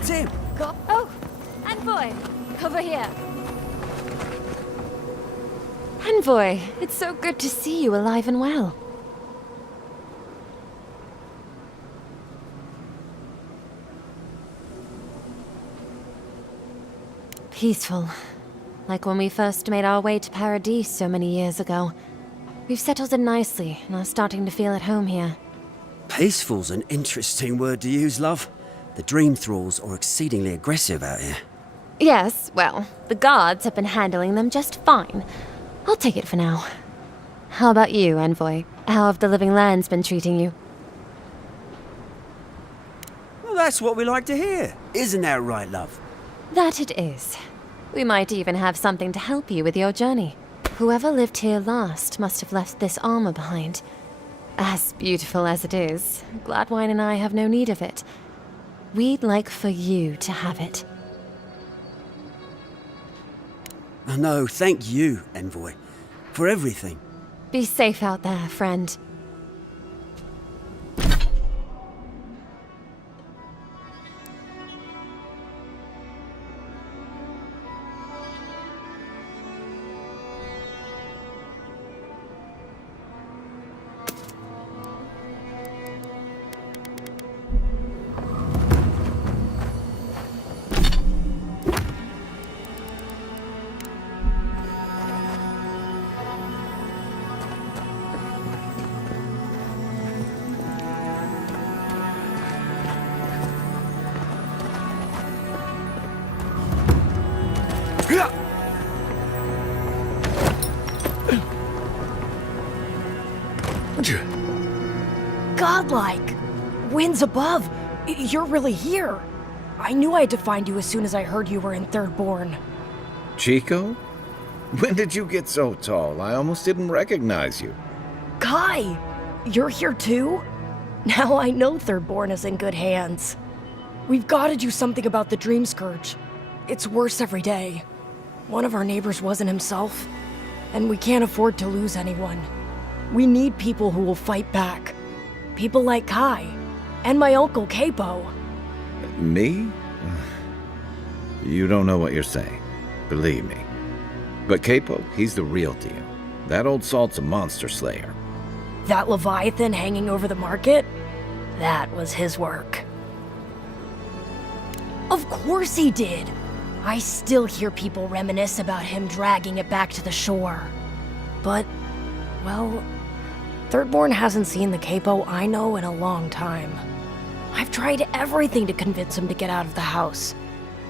It's him! Oh, Envoy, over here. Envoy, it's so good to see you alive and well. Peaceful. Like when we first made our way to Paradise so many years ago. We've settled in nicely and are starting to feel at home here. Peaceful's an interesting word to use, love. The Dream Thralls are exceedingly aggressive out here. Yes, well, the guards have been handling them just fine. I'll take it for now. How about you, Envoy? How have the Living Lands been treating you? Well, that's what we like to hear. Isn't that right, love? That it is. We might even have something to help you with your journey. Whoever lived here last must have left this armor behind. As beautiful as it is, Gladwine and I have no need of it. We'd like for you to have it. Oh, no, thank you, Envoy, for everything. Be safe out there, friend. Godlike! Winds above! You're really here! I knew I had to find you as soon as I heard you were in Thirdborn. Chico? When did you get so tall? I almost didn't recognize you. Kai! You're here too? Now I know Thirdborn is in good hands. We've got to do something about the Dream Scourge. It's worse every day. One of our neighbors wasn't himself, and we can't afford to lose anyone. We need people who will fight back. People like Kai, and my uncle Capo. Me? You don't know what you're saying. Believe me. But Capo, he's the real deal. That old salt's a monster slayer. That Leviathan hanging over the market? That was his work. Of course he did! I still hear people reminisce about him dragging it back to the shore. But, well, Thirdborn hasn't seen the Capo I know in a long time. I've tried everything to convince him to get out of the house.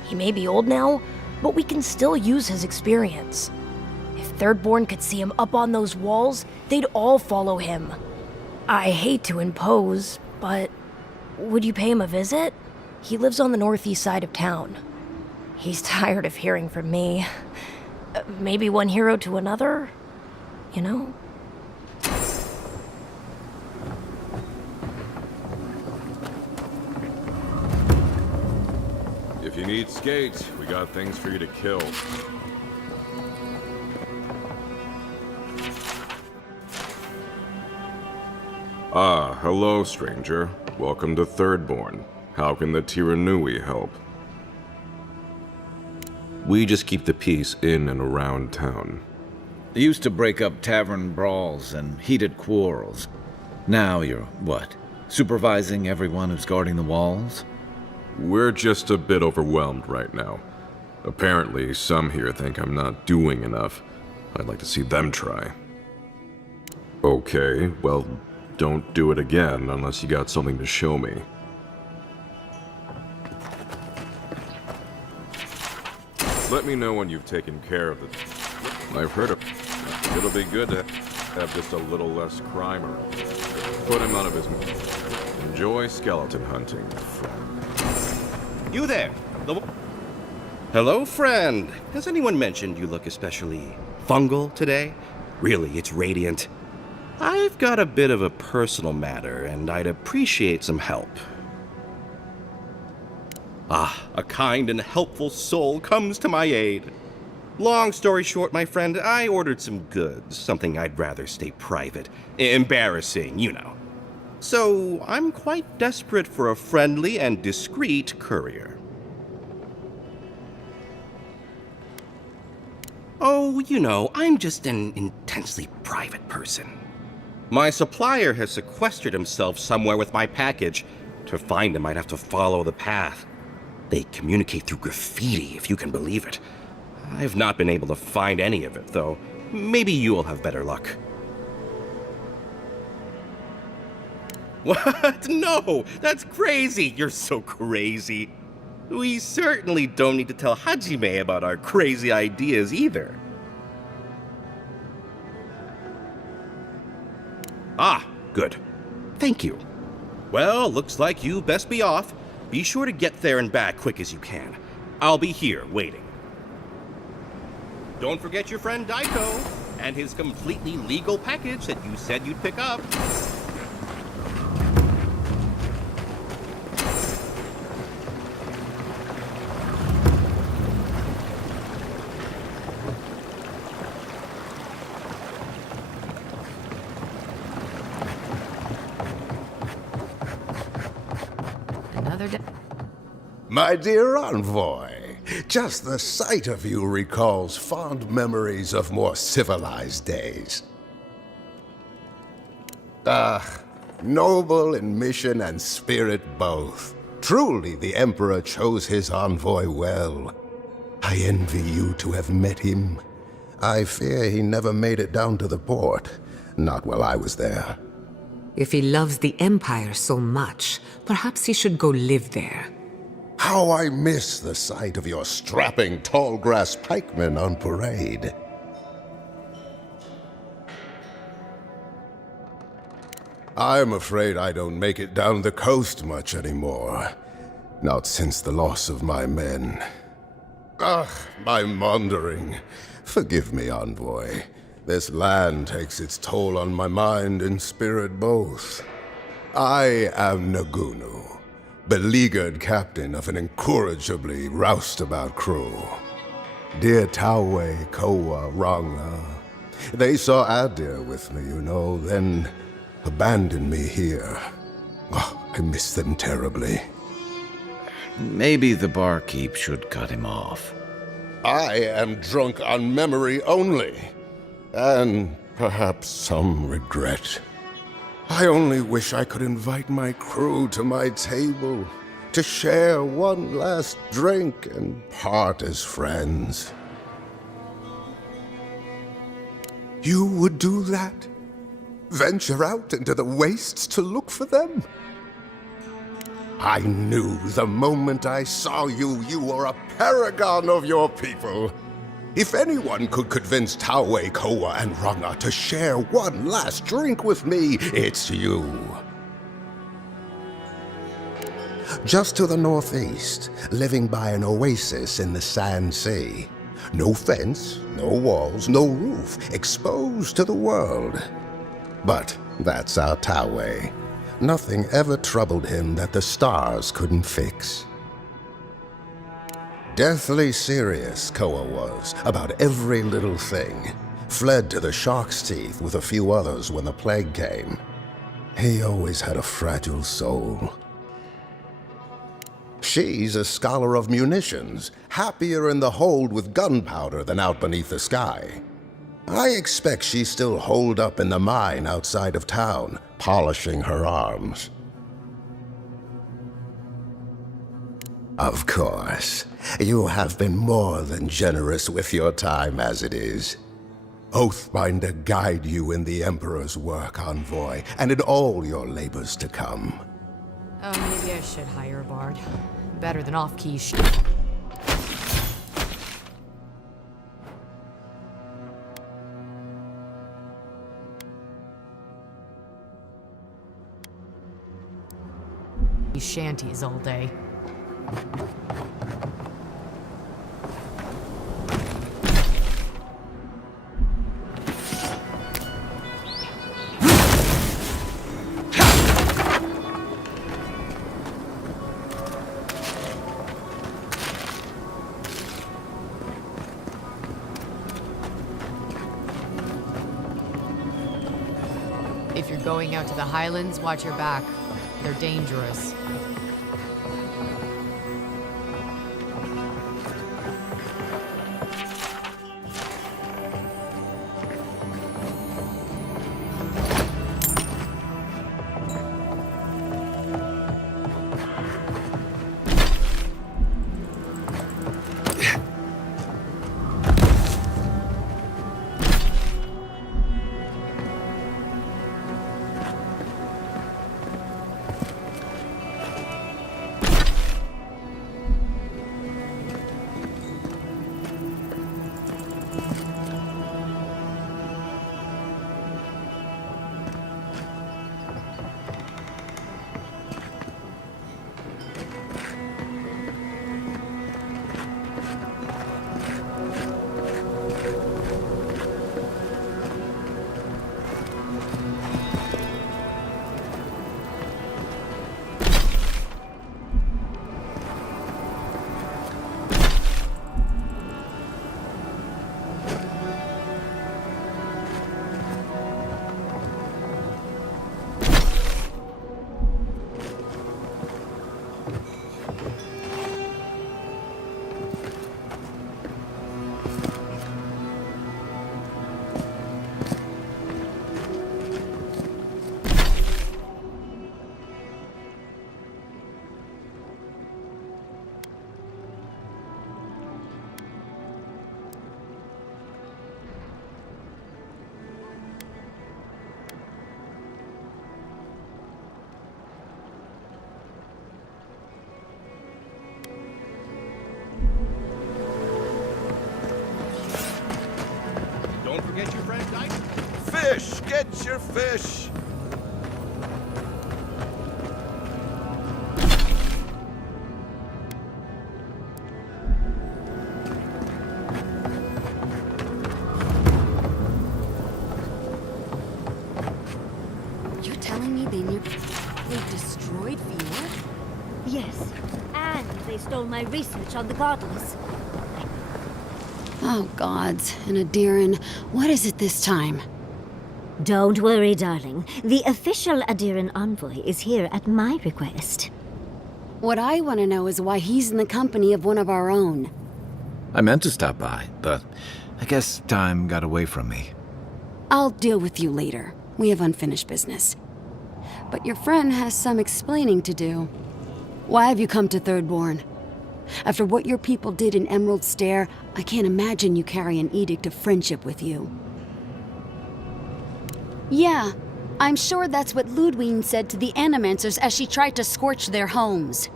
He may be old now, but we can still use his experience. If Thirdborn could see him up on those walls, they'd all follow him. I hate to impose, but would you pay him a visit? He lives on the northeast side of town. He's tired of hearing from me. Maybe one hero to another, you know? If you need skates, we got things for you to kill. Ah, hello, stranger. Welcome to Thirdborn. How can the Tiranui help? We just keep the peace in and around town. You used to break up tavern brawls and heated quarrels. Now you're, what, supervising everyone who's guarding the walls? We're just a bit overwhelmed right now. Apparently, some here think I'm not doing enough. I'd like to see them try. Okay, well, don't do it again unless you got something to show me. Let me know when you've taken care of it. I've heard it'll be good to have just a little less crime around. Put him out of his misery. Enjoy skeleton hunting, friend. You there! Hello, friend. Has anyone mentioned you look especially fungal today? Really, it's radiant. I've got a bit of a personal matter, and I'd appreciate some help. Ah, a kind and helpful soul comes to my aid. Long story short, my friend, I ordered some goods, something I'd rather stay private. Embarrassing, you know. So, I'm quite desperate for a friendly and discreet courier. Oh, you know, I'm just an intensely private person. My supplier has sequestered himself somewhere with my package. To find him, I'd have to follow the path. They communicate through graffiti, if you can believe it. I've not been able to find any of it, though. Maybe you'll have better luck. What? No! That's crazy! You're so crazy. We certainly don't need to tell Hajime about our crazy ideas either. Ah, good. Thank you. Well, looks like you best be off. Be sure to get there and back quick as you can. I'll be here waiting. Don't forget your friend Daiko and his completely legal package that you said you'd pick up. Another day. My dear envoy, just the sight of you recalls fond memories of more civilized days. Noble in mission and spirit both. Truly the Emperor chose his envoy well. I envy you to have met him. I fear he never made it down to the port. Not while I was there. If he loves the Empire so much, perhaps he should go live there. How I miss the sight of your strapping tall grass pikemen on parade. I'm afraid I don't make it down the coast much anymore. Not since the loss of my men. My maundering. Forgive me, envoy. This land takes its toll on my mind and spirit both. I am Nagunu, beleaguered captain of an incorrigibly roustabout crew. Dear Taue, Koa, Ranga, they saw Adir with me, you know, then abandoned me here. Oh, I miss them terribly. Maybe the barkeep should cut him off. I am drunk on memory only, and perhaps some regret. I only wish I could invite my crew to my table, to share one last drink and part as friends. You would do that? Venture out into the wastes to look for them? I knew the moment I saw you, you were a paragon of your people. If anyone could convince Taue, Koa, and Ranga to share one last drink with me, it's you. Just to the northeast, living by an oasis in the Sand Sea. No fence, no walls, no roof, exposed to the world. But that's our Taue. Nothing ever troubled him that the stars couldn't fix. Deathly serious, Koa was, about every little thing. Fled to the shark's teeth with a few others when the plague came. He always had a fragile soul. She's a scholar of munitions, happier in the hold with gunpowder than out beneath the sky. I expect she's still holed up in the mine outside of town, polishing her arms. Of course, you have been more than generous with your time as it is. Oathbinder guide you in the Emperor's work, envoy, and in all your labors to come. Oh, maybe I should hire a bard. Better than off-key shit. Shanties all day. If you're going out to the Highlands, watch your back. They're dangerous. get your fish! You're telling me they destroyed Fior? Yes, and they stole my research on the godless. Oh, gods. And Adiran, what is it this time? Don't worry, darling. The official Adiran envoy is here at my request. What I want to know is why he's in the company of one of our own. I meant to stop by, but I guess time got away from me. I'll deal with you later. We have unfinished business. But your friend has some explaining to do. Why have you come to Thirdborn? After what your people did in Emerald Stair, I can't imagine you carry an edict of friendship with you. Yeah, I'm sure that's what Ludwig said to the Animancers as she tried to scorch their homes.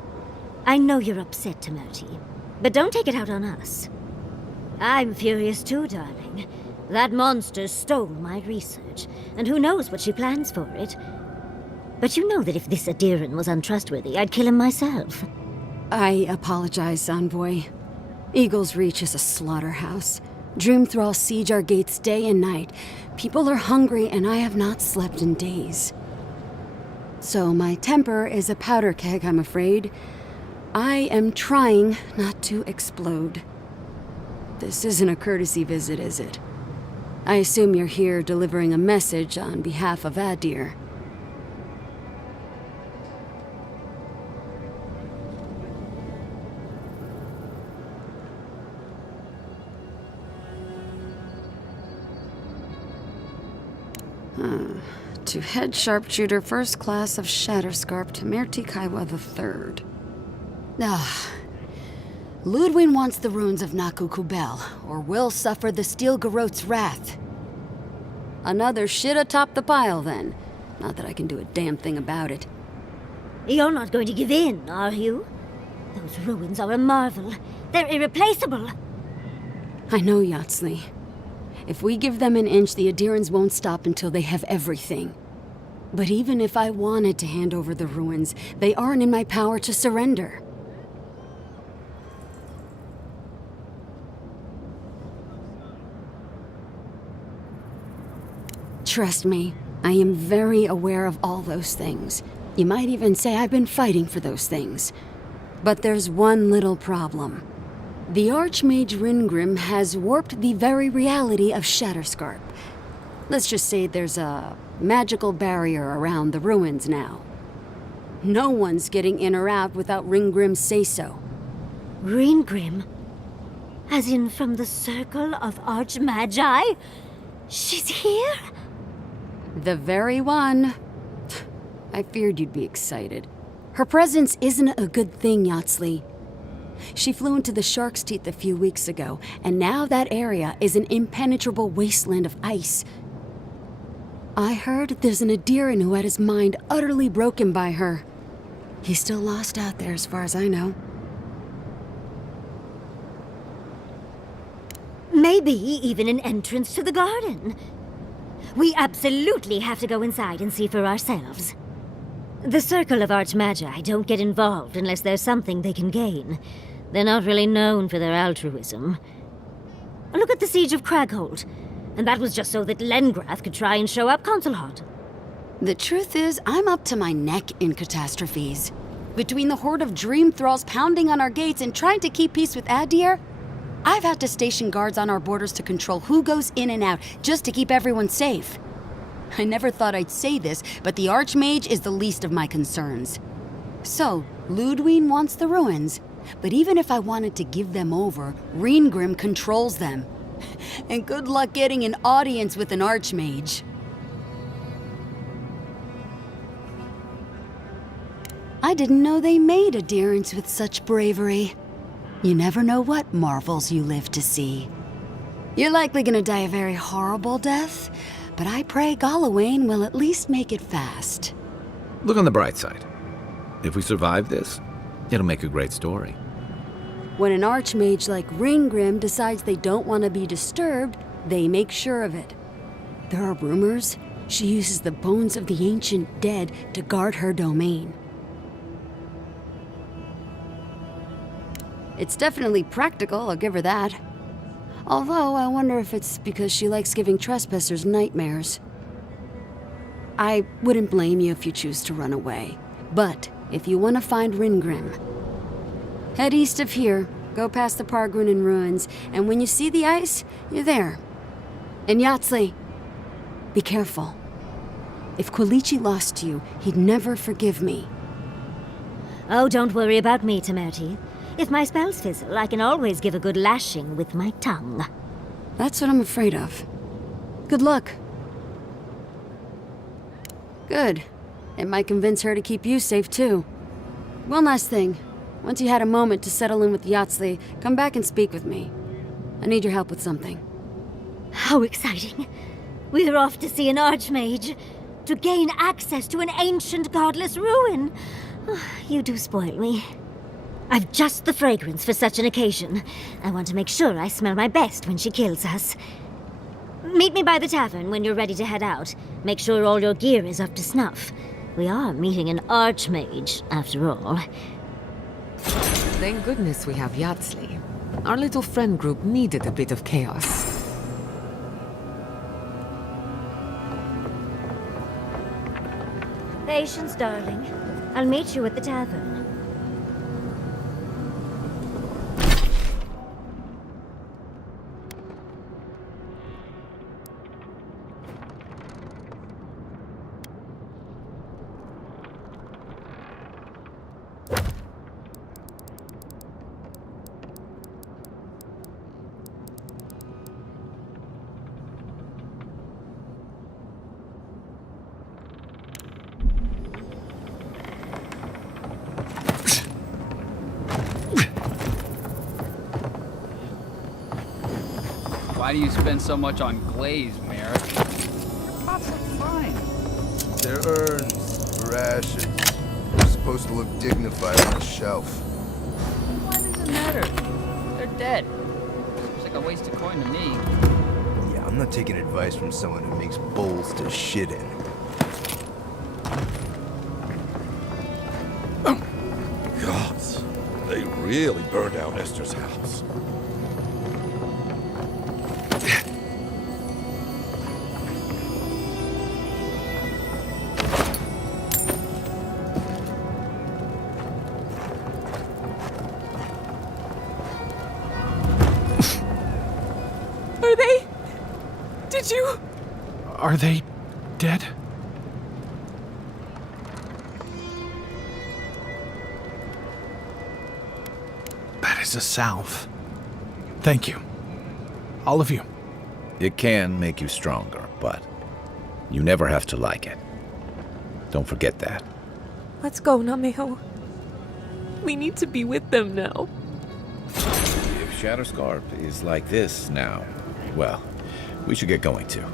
I know you're upset, Timothy, but don't take it out on us. I'm furious too, darling. That monster stole my research, and who knows what she plans for it. But you know that if this Adiran was untrustworthy, I'd kill him myself. I apologize, Envoy. Eagle's Reach is a slaughterhouse. Dreamthralls siege our gates day and night. People are hungry, and I have not slept in days. So my temper is a powder keg, I'm afraid. I am trying not to explode. This isn't a courtesy visit, is it? I assume you're here delivering a message on behalf of Adir. To head sharpshooter first class of Shatterscarp to Merti Kaiwa III. Ludwig wants the ruins of Naku Kubel, or will suffer the Steel Garot's wrath. Another shit atop the pile, then. Not that I can do a damn thing about it. You're not going to give in, are you? Those ruins are a marvel. They're irreplaceable. I know, Yatsley. If we give them an inch, the Adirans won't stop until they have everything. But even if I wanted to hand over the ruins, they aren't in my power to surrender. Trust me, I am very aware of all those things. You might even say I've been fighting for those things. But there's one little problem. The Archmage Ringrim has warped the very reality of Shatterscarp. Let's just say there's a magical barrier around the ruins now. No one's getting in or out without Ringgrim's say-so. Ringgrim? As in from the Circle of Archmagi? She's here? The very one. I feared you'd be excited. Her presence isn't a good thing, Yatsley. She flew into the Shark's Teeth a few weeks ago, and now that area is an impenetrable wasteland of ice. I heard there's an Adiran who had his mind utterly broken by her. He's still lost out there as far as I know. Maybe even an entrance to the garden. We absolutely have to go inside and see for ourselves. The Circle of Archmagi don't get involved unless there's something they can gain. They're not really known for their altruism. Look at the Siege of Craghold. And that was just so that Lengrath could try and show up Consulhot. The truth is, I'm up to my neck in catastrophes. Between the horde of dream thralls pounding on our gates and trying to keep peace with Adir, I've had to station guards on our borders to control who goes in and out, just to keep everyone safe. I never thought I'd say this, but the Archmage is the least of my concerns. So, Ludwig wants the ruins, but even if I wanted to give them over, Ringgrim controls them. And good luck getting an audience with an Archmage. I didn't know they made Adirans with such bravery. You never know what marvels you live to see. You're likely gonna die a very horrible death, but I pray Galawain will at least make it fast. Look on the bright side. If we survive this, it'll make a great story. When an Archmage like Ringgrim decides they don't want to be disturbed, they make sure of it. There are rumors. She uses the bones of the ancient dead to guard her domain. It's definitely practical, I'll give her that. Although, I wonder if it's because she likes giving trespassers nightmares. I wouldn't blame you if you choose to run away. But, if you want to find Ringrim, head east of here, go past the Pargrunen ruins, and when you see the ice, you're there. And Yatsley, be careful. If Quilichi lost you, he'd never forgive me. Oh, don't worry about me, Temerti. If my spells fizzle, I can always give a good lashing with my tongue. That's what I'm afraid of. Good luck. Good. It might convince her to keep you safe, too. One last thing. Once you had a moment to settle in with Yatsley, come back and speak with me. I need your help with something. How exciting. We're off to see an archmage. To gain access to an ancient godless ruin. You do spoil me. I've just the fragrance for such an occasion. I want to make sure I smell my best when she kills us. Meet me by the tavern when you're ready to head out. Make sure all your gear is up to snuff. We are meeting an archmage, after all. Thank goodness we have Yatsley. Our little friend group needed a bit of chaos. Patience, darling. I'll meet you at the tavern. Why do you spend so much on glaze, Merrick? Your pots look fine. They're urns, rations. They're supposed to look dignified on a shelf. Why does it matter? They're dead. Seems like a wasted coin to me. Yeah, I'm not taking advice from someone who makes bowls to shit in. Gods, they really burned out Esther's house. Are they dead? That is a salve. Thank you. All of you. It can make you stronger, but you never have to like it. Don't forget that. Let's go, Nameo. We need to be with them now. If Shatterscarp is like this now, well, we should get going too.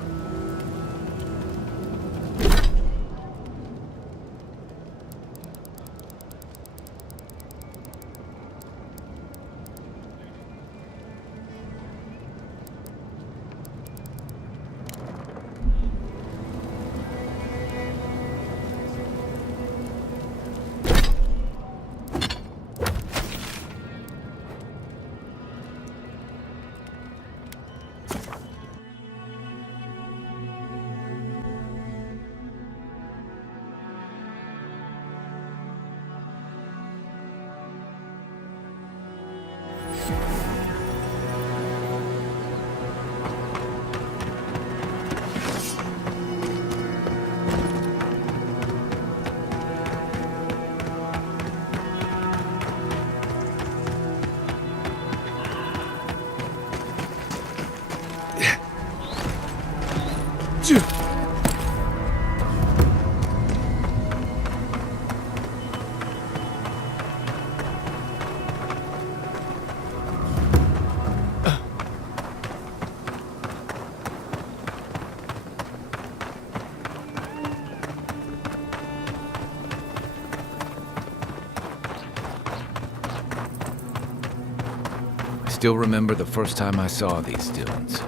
Still remember the first time I saw these dunes.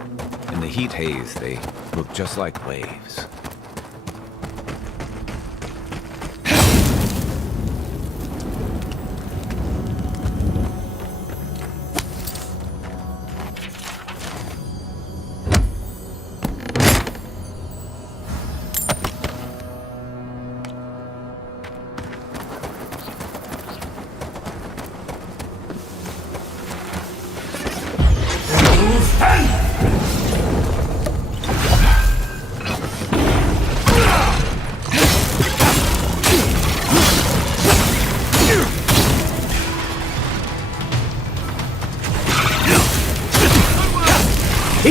In the heat haze, they looked just like waves.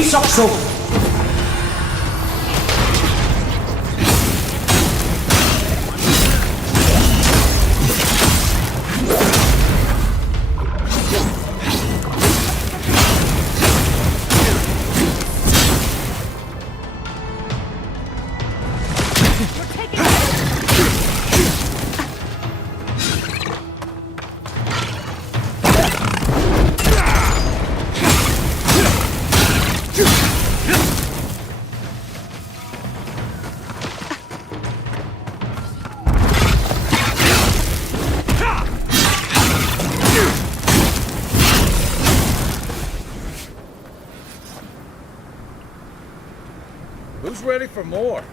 Isokso! Who's ready for more?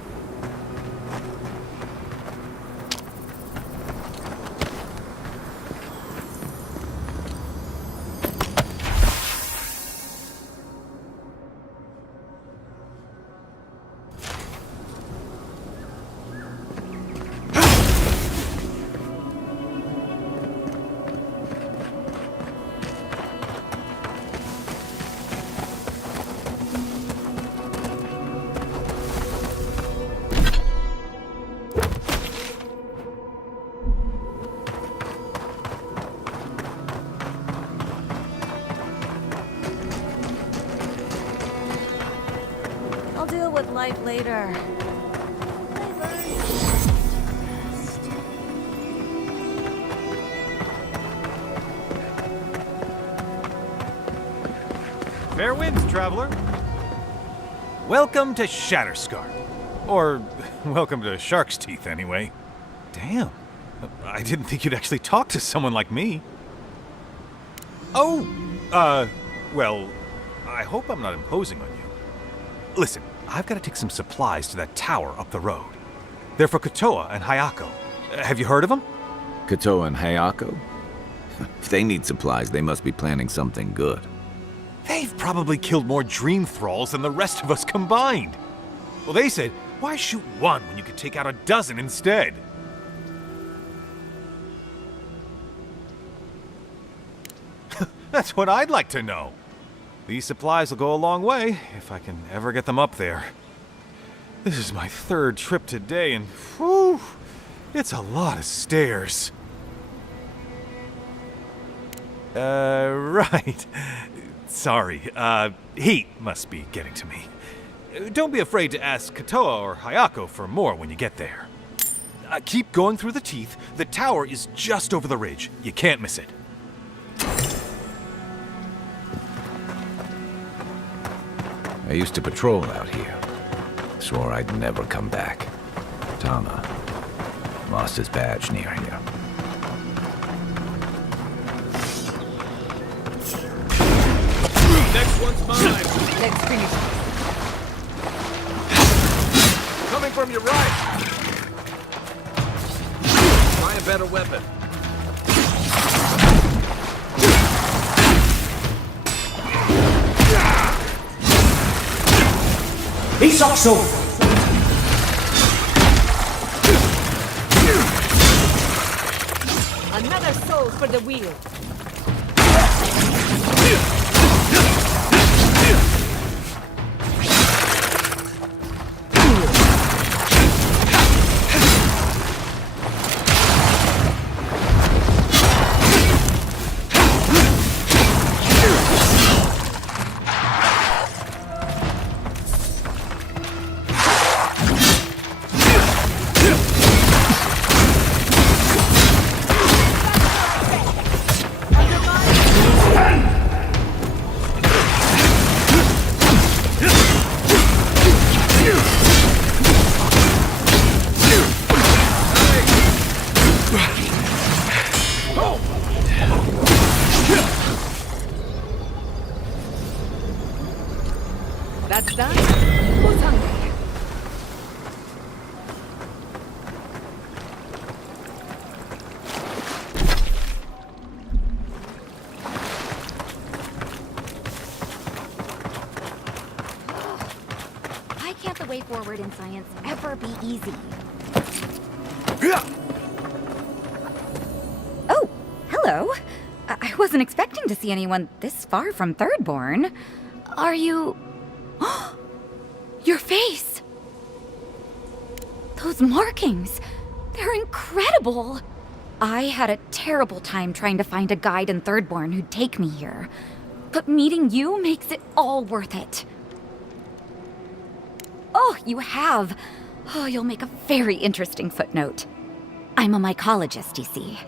I'll deal with life later. Fair winds, traveler. Welcome to Shatterscar. Or, welcome to Shark's Teeth, anyway. Damn. I didn't think you'd actually talk to someone like me. Oh, well, I hope I'm not imposing on you. Listen, I've got to take some supplies to that tower up the road. They're for Kotoa and Hayako. Have you heard of them? Kotoa and Hayako? If they need supplies, they must be planning something good. They've probably killed more dream thralls than the rest of us combined. Well, they said, why shoot one when you could take out a dozen instead? That's what I'd like to know. These supplies will go a long way, if I can ever get them up there. This is my third trip today, and whew, it's a lot of stairs. Right. Sorry, heat must be getting to me. Don't be afraid to ask Kotoa or Hayako for more when you get there. Keep going through the teeth. The tower is just over the ridge. You can't miss it. I used to patrol out here. Swore I'd never come back. Tama lost his badge near here. Next one's mine. Let's finish. Coming from your right. Try a better weapon. Isokso! Another soul for the wheel. That's done. Who's hungry? Why can't the way forward in science ever be easy? Oh, hello. I wasn't expecting to see anyone this far from Thirdborn. Are you face! Those markings, they're incredible! I had a terrible time trying to find a guide in Thirdborn who'd take me here. But meeting you makes it all worth it. Oh, you have. Oh, you'll make a very interesting footnote. I'm a mycologist, you see,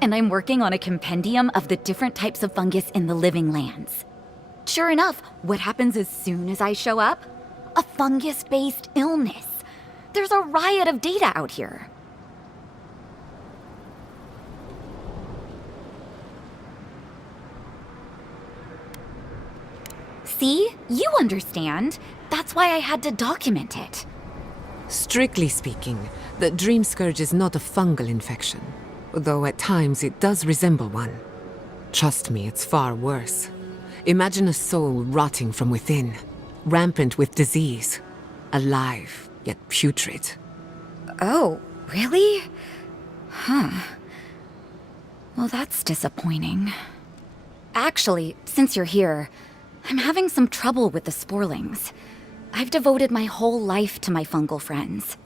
and I'm working on a compendium of the different types of fungus in the living lands. Sure enough, what happens as soon as I show up? A fungus-based illness. There's a riot of data out here. See? You understand. That's why I had to document it. Strictly speaking, the dream scourge is not a fungal infection, though at times it does resemble one. Trust me, it's far worse. Imagine a soul rotting from within, rampant with disease, alive yet putrid. Oh, really? Huh. Well, that's disappointing. Actually, since you're here, I'm having some trouble with the sporlings. I've devoted my whole life to my fungal friends.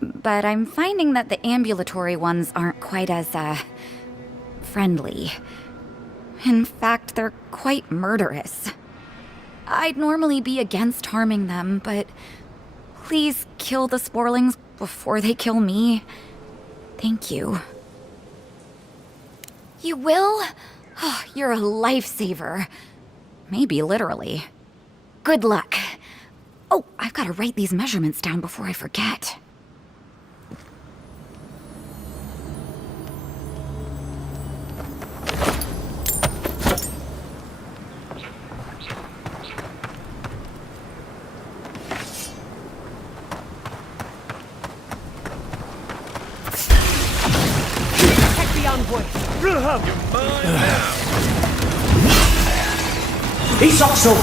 But I'm finding that the ambulatory ones aren't quite as, friendly. In fact, they're quite murderous. I'd normally be against harming them, but please kill the sporlings before they kill me. Thank you. You will? Oh, you're a lifesaver. Maybe literally. Good luck. Oh, I've got to write these measurements down before I forget. Protect the envoy. You're mine now. He's also.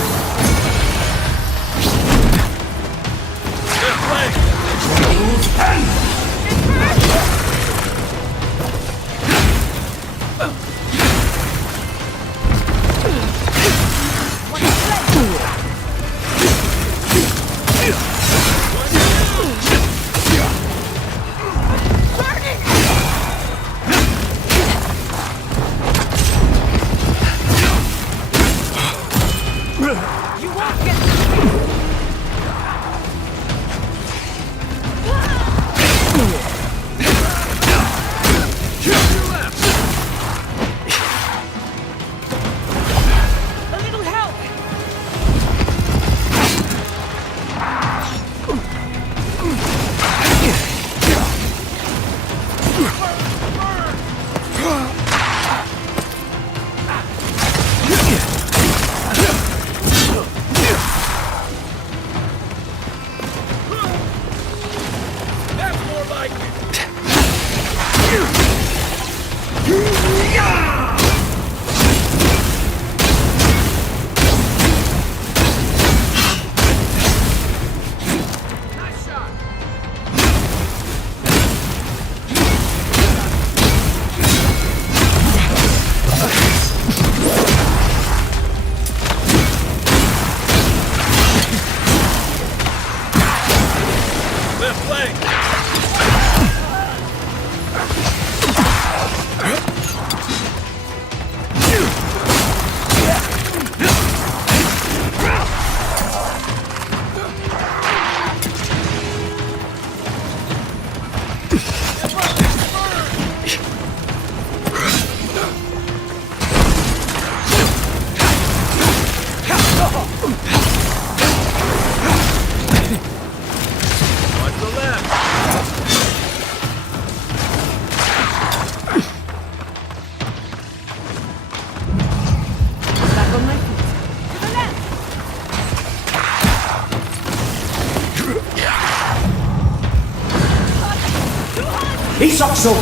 He's also.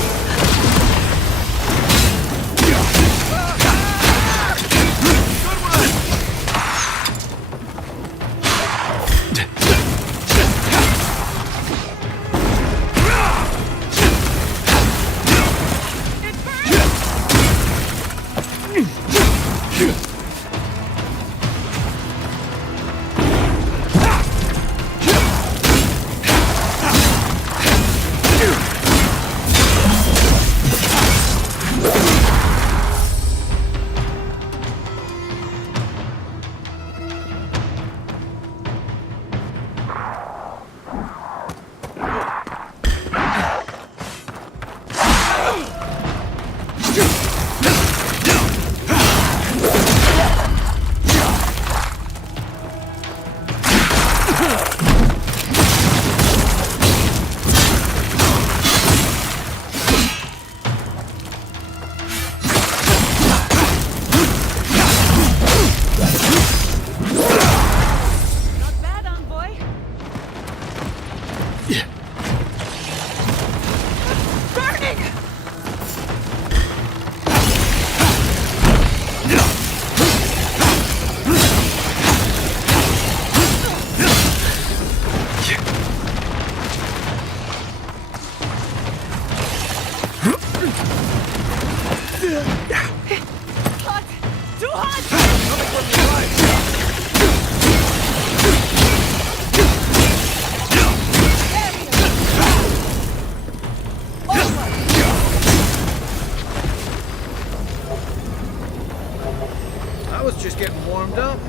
Just getting warmed up.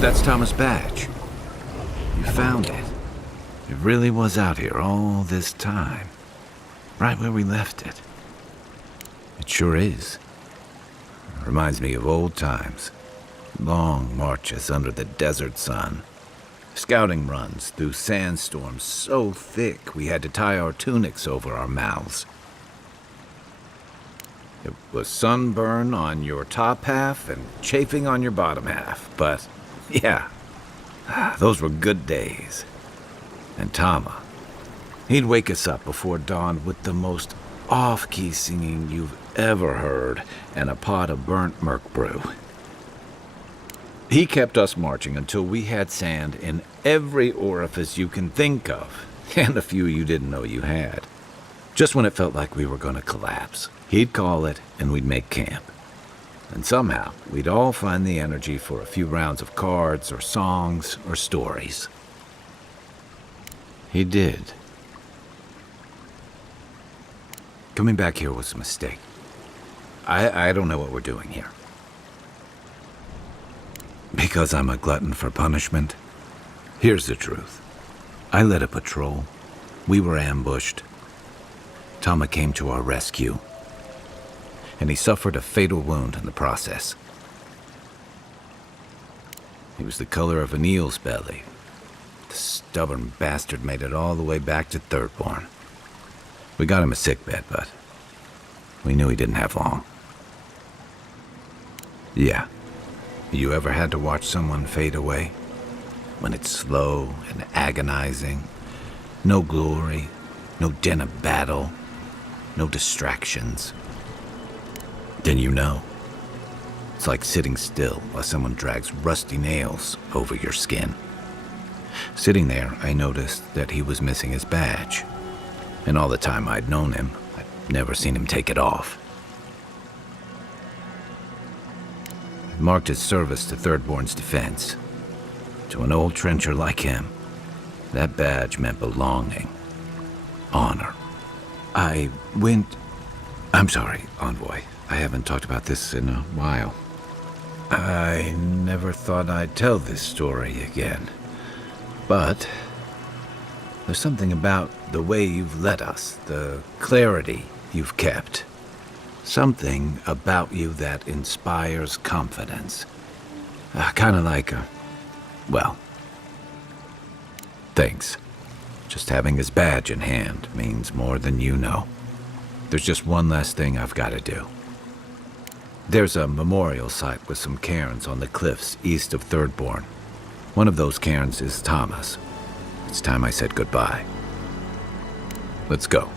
That's Thomas' badge. You found it. It really was out here all this time. Right where we left it. It sure is. Reminds me of old times. Long marches under the desert sun. Scouting runs through sandstorms so thick we had to tie our tunics over our mouths. It was sunburn on your top half and chafing on your bottom half, but yeah, those were good days. And Tama, he'd wake us up before dawn with the most off-key singing you've ever heard and a pot of burnt merc brew. He kept us marching until we had sand in every orifice you can think of, and a few you didn't know you had. Just when it felt like we were going to collapse, he'd call it and we'd make camp. And somehow, we'd all find the energy for a few rounds of cards or songs or stories. He did. Coming back here was a mistake. I don't know what we're doing here. Because I'm a glutton for punishment? Here's the truth. I led a patrol. We were ambushed. Tama came to our rescue. And he suffered a fatal wound in the process. He was the color of an eel's belly. The stubborn bastard made it all the way back to Thirdborn. We got him a sickbed, but we knew he didn't have long. Yeah. You ever had to watch someone fade away? When it's slow and agonizing, no glory, no din of battle, no distractions. Then you know. It's like sitting still while someone drags rusty nails over your skin. Sitting there, I noticed that he was missing his badge. And all the time I'd known him, I'd never seen him take it off. It marked his service to Thirdborn's defense. To an old trencher like him, that badge meant belonging. Honor. I'm sorry, Envoy. I haven't talked about this in a while. I never thought I'd tell this story again. But there's something about the way you've led us, the clarity you've kept. Something about you that inspires confidence. Kind of like well, thanks. Just having his badge in hand means more than you know. There's just one last thing I've got to do. There's a memorial site with some cairns on the cliffs east of Thirdborn. One of those cairns is Tama's. It's time I said goodbye. Let's go.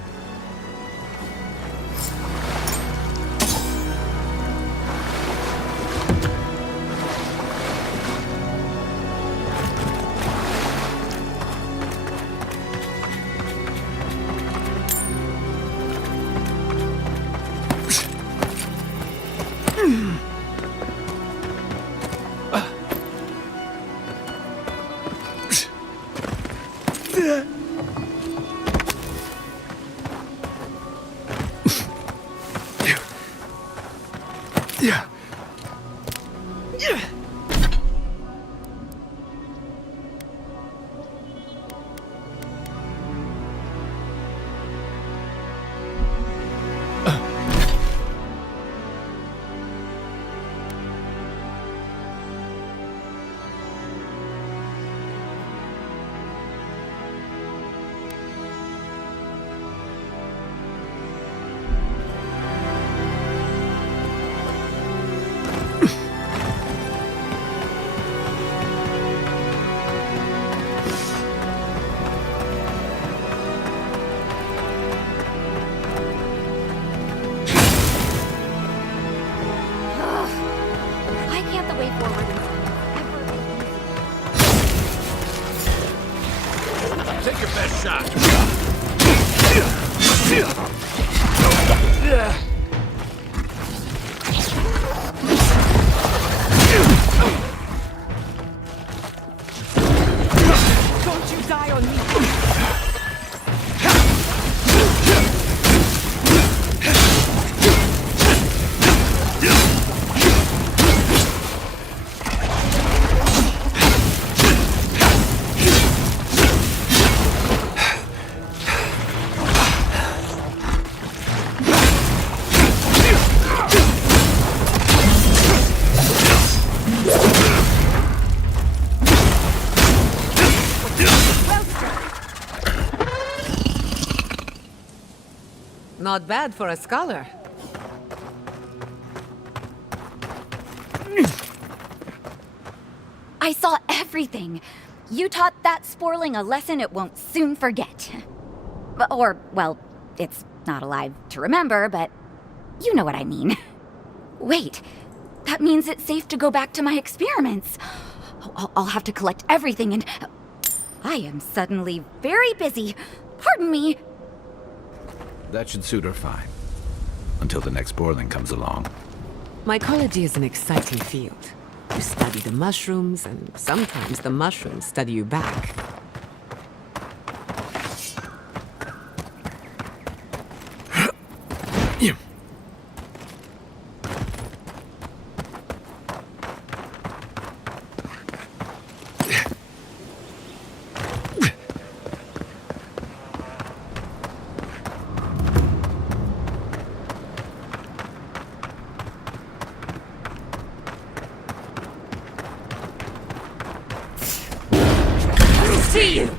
Take your best shot. Don't you die on me! Not bad for a scholar. I saw everything. You taught that sporling a lesson it won't soon forget. Or, well, it's not alive to remember, but you know what I mean. Wait, that means it's safe to go back to my experiments. I'll have to collect everything and... I am suddenly very busy. Pardon me. That should suit her fine. Until the next Borling comes along. Mycology is an exciting field. You study the mushrooms, and sometimes the mushrooms study you back. See you!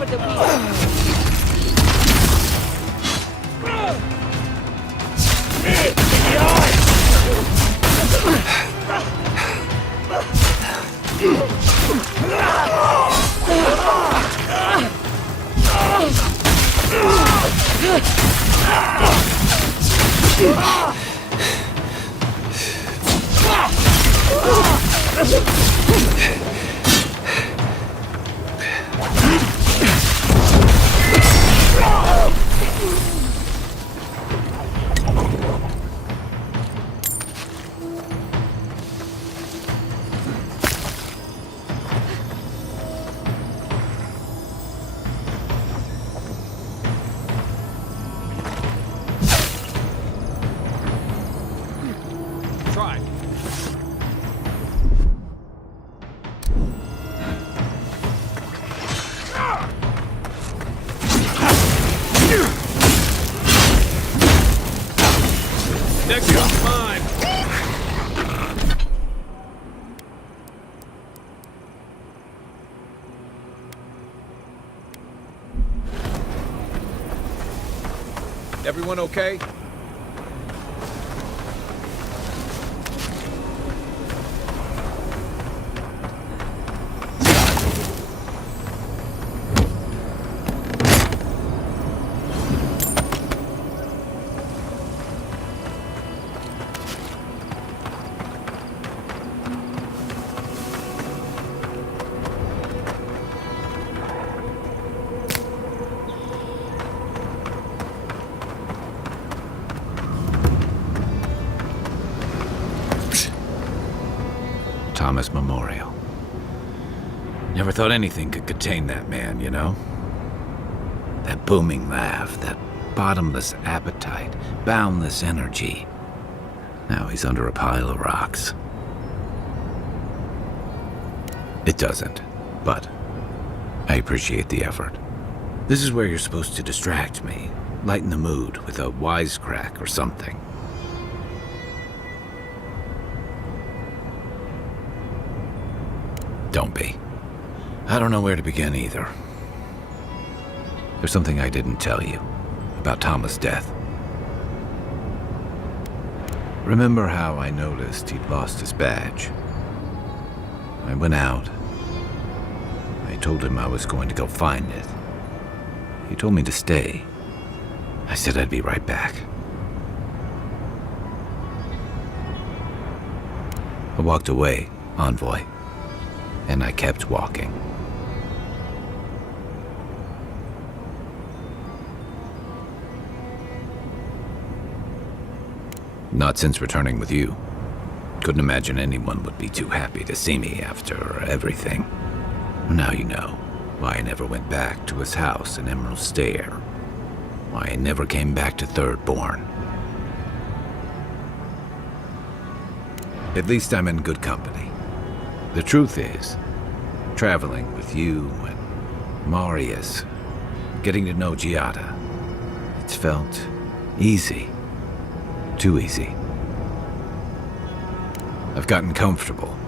for the wheel. Next one's mine. Everyone okay? Thomas Memorial. Never thought anything could contain that man, you know? That booming laugh, that bottomless appetite, boundless energy. Now he's under a pile of rocks. It doesn't, but I appreciate the effort. This is where you're supposed to distract me, lighten the mood with a wisecrack or something. Don't be. I don't know where to begin either. There's something I didn't tell you about Thomas' death. Remember how I noticed he'd lost his badge? I went out. I told him I was going to go find it. He told me to stay. I said I'd be right back. I walked away, Envoy. And I kept walking. Not since returning with you. Couldn't imagine anyone would be too happy to see me after everything. Now you know why I never went back to his house in Emerald Stair. Why I never came back to Thirdborn. At least I'm in good company. The truth is, traveling with you and Marius, getting to know Giada, it's felt easy. Too easy. I've gotten comfortable.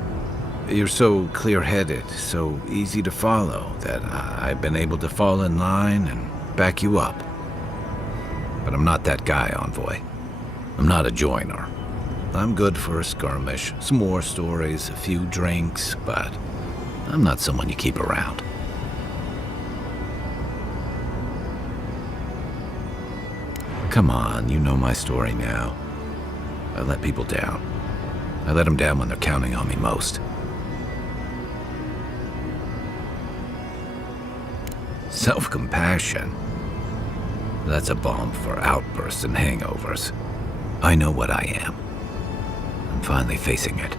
You're so clear-headed, so easy to follow, that I've been able to fall in line and back you up. But I'm not that guy, Envoy. I'm not a joiner. I'm good for a skirmish, some war stories, a few drinks, but I'm not someone you keep around. Come on, you know my story now. I let people down. I let them down when they're counting on me most. Self-compassion. That's a balm for outbursts and hangovers. I know what I am. I'm finally facing it.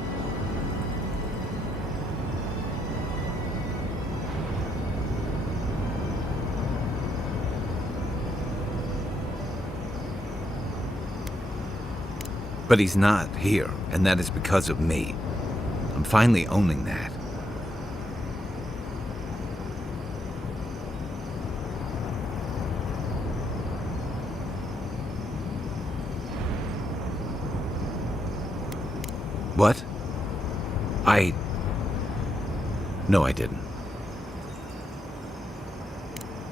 But he's not here, and that is because of me. I'm finally owning that. What? No, I didn't.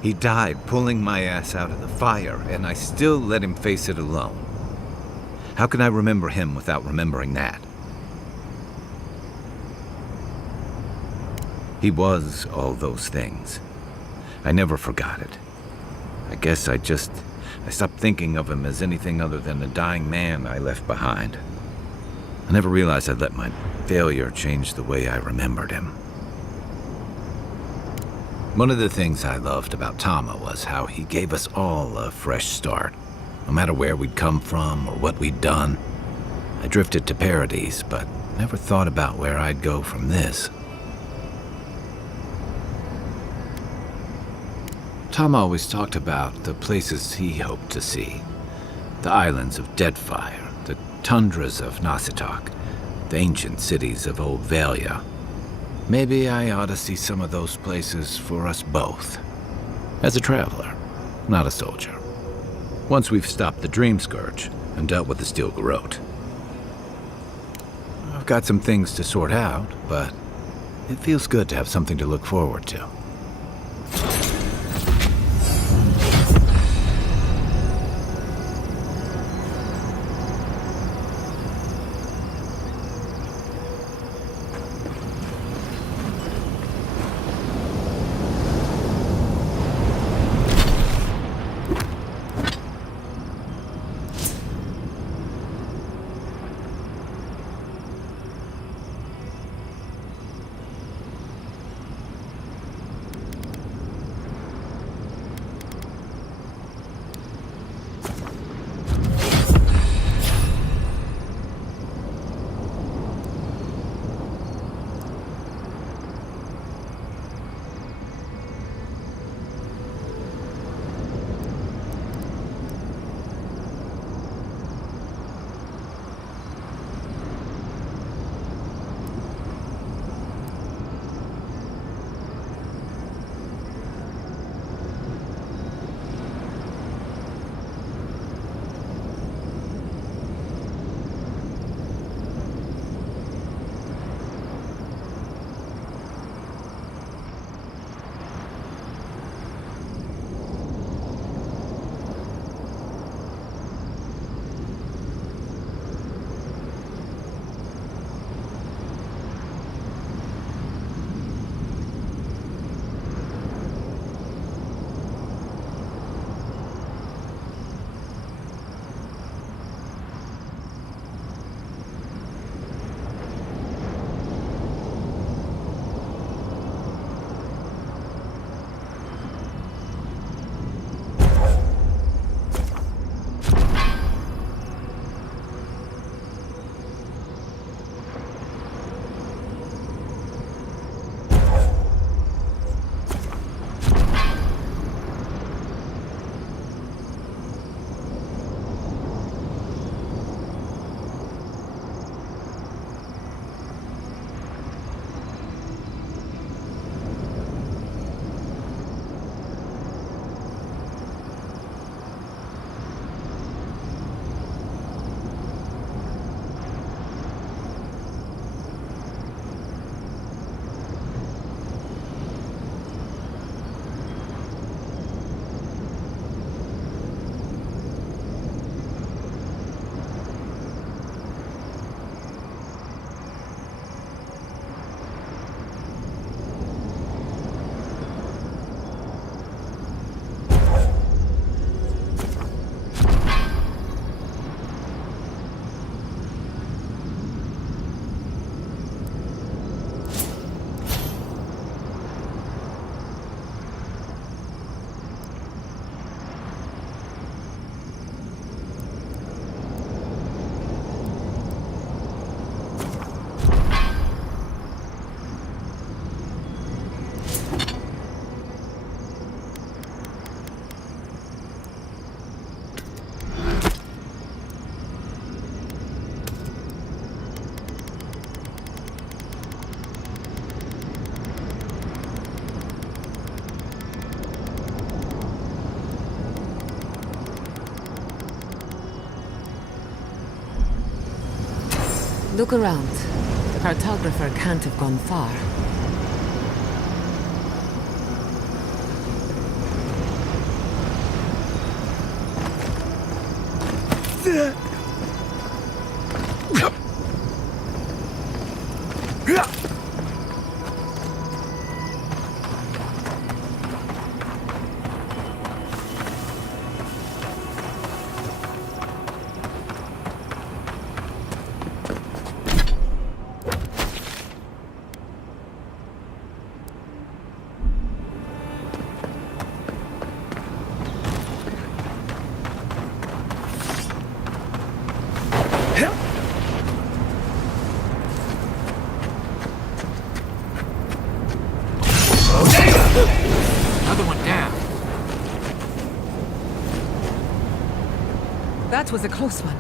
He died pulling my ass out of the fire, and I still let him face it alone. How can I remember him without remembering that? He was all those things. I never forgot it. I guess I stopped thinking of him as anything other than a dying man I left behind. I never realized I'd let my failure change the way I remembered him. One of the things I loved about Tama was how he gave us all a fresh start, no matter where we'd come from or what we'd done. I drifted to Paradise, but never thought about where I'd go from this. Tama always talked about the places he hoped to see. The islands of Deadfire, the tundras of Nasitok, the ancient cities of Old Valia. Maybe I ought to see some of those places for us both. As a traveler, not a soldier. Once we've stopped the Dream Scourge and dealt with the Steel Garrote. I've got some things to sort out, but it feels good to have something to look forward to. Look around. The cartographer can't have gone far. Another one down. That was a close one.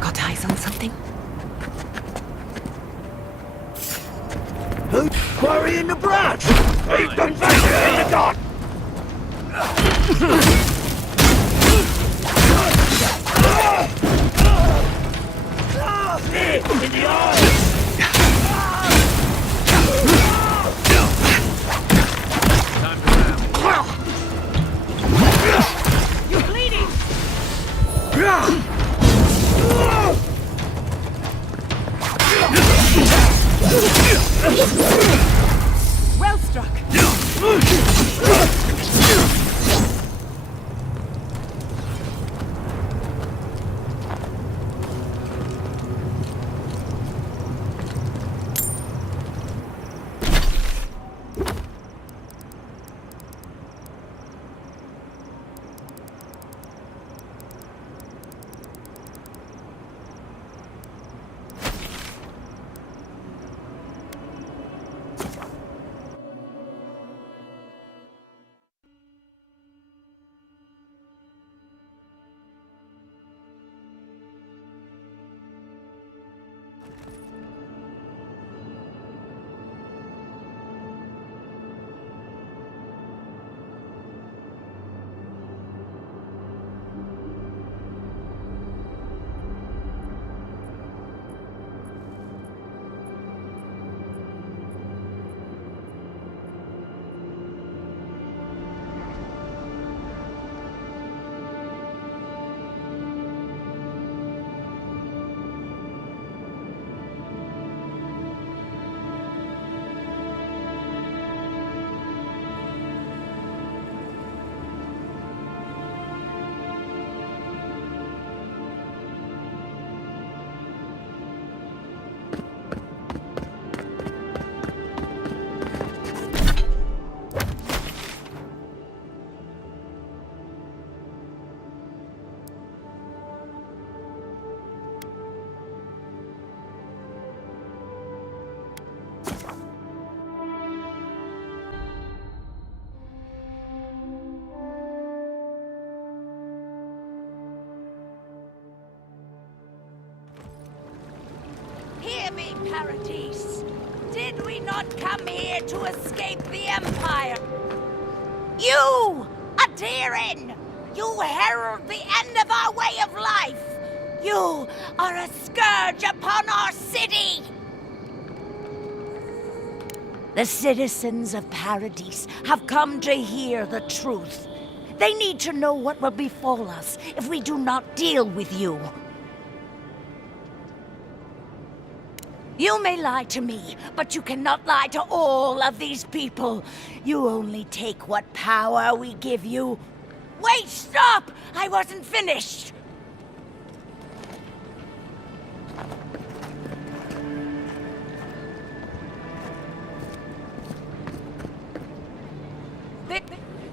Got eyes on something? Who's quarrying the branch? He's done that in the dark! In the eye! You're bleeding! Well struck. Hear me, Paradise. Did we not come here to escape the Empire? You, Adirin! You herald the end of our way of life! You are a scourge upon our city! The citizens of Paradise have come to hear the truth. They need to know what will befall us if we do not deal with you. You may lie to me, but you cannot lie to all of these people. You only take what power we give you. Wait, stop! I wasn't finished!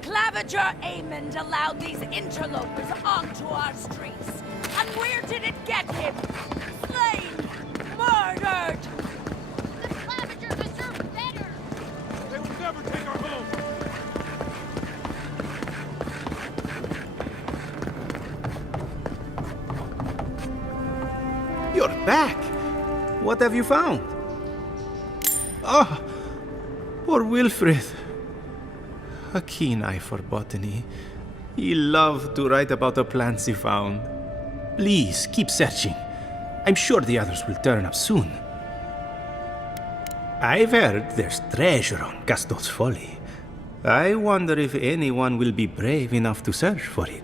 Claviger Amond allowed these interlopers onto our streets. And where did it get him? Slain! Murdered! The Clavigers deserve better! They will never take our home! back. What have you found? Oh, poor Wilfred. A keen eye for botany. He loved to write about the plants he found. Please, keep searching. I'm sure the others will turn up soon. I've heard there's treasure on Castor's Folly. I wonder if anyone will be brave enough to search for it.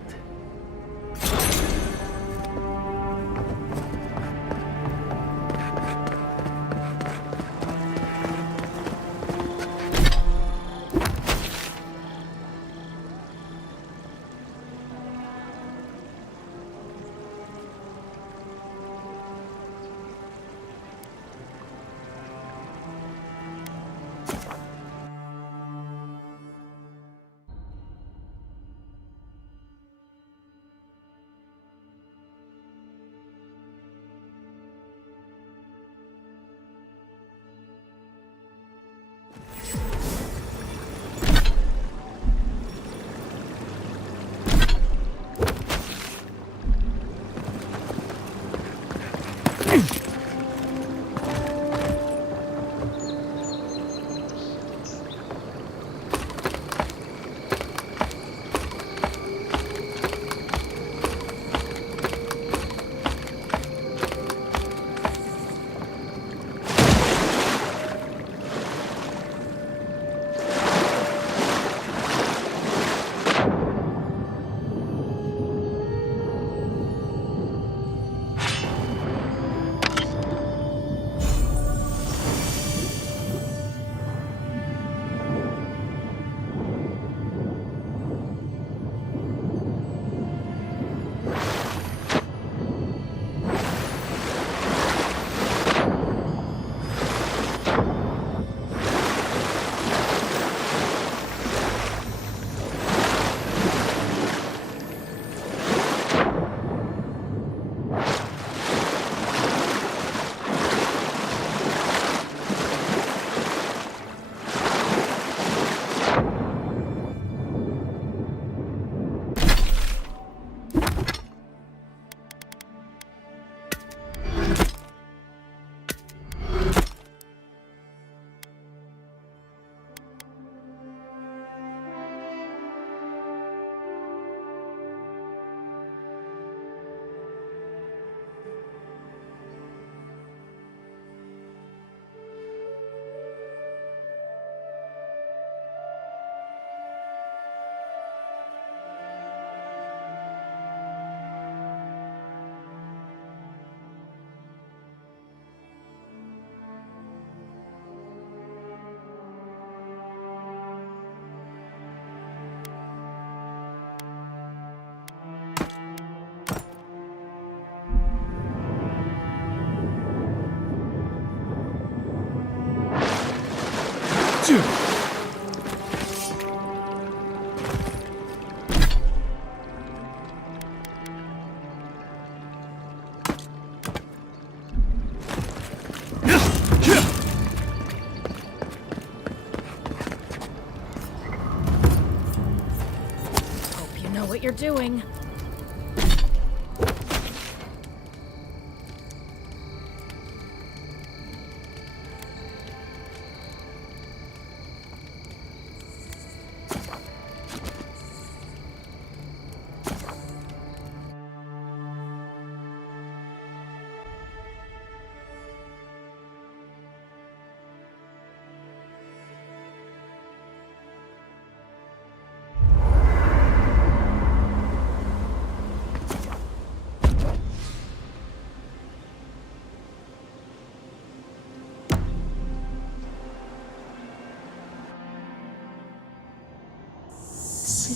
What you're doing.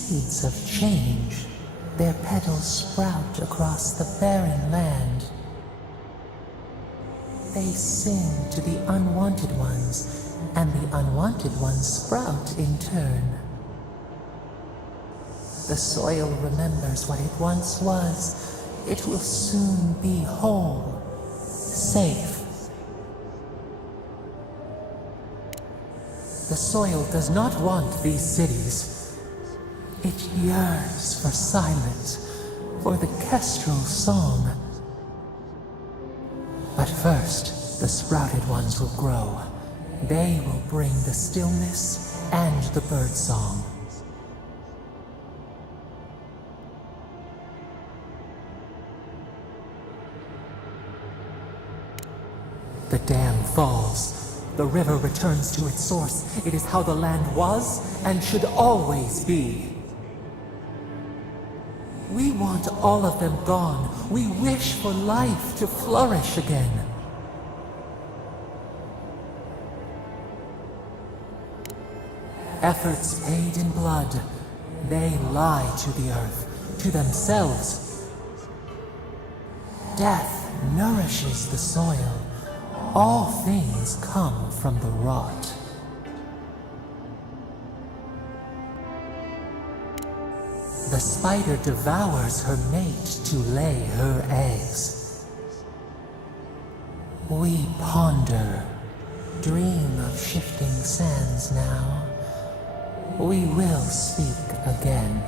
Seeds of change, their petals sprout across the barren land. They sing to the unwanted ones, and the unwanted ones sprout in turn. The soil remembers what it once was. It will soon be whole, safe. The soil does not want these cities. It yearns for silence, for the kestrel song. But But first, the sprouted ones will grow. They will bring the stillness and the birdsong. The dam falls. The river returns to its source. It is how the land was and should always be. We want all of them gone. We wish for life to flourish again. Efforts paid in blood. They lie to the earth, to themselves. Death nourishes the soil. All things come from the rot. The spider devours her mate to lay her eggs. We ponder, dream of shifting sands now. We will speak again.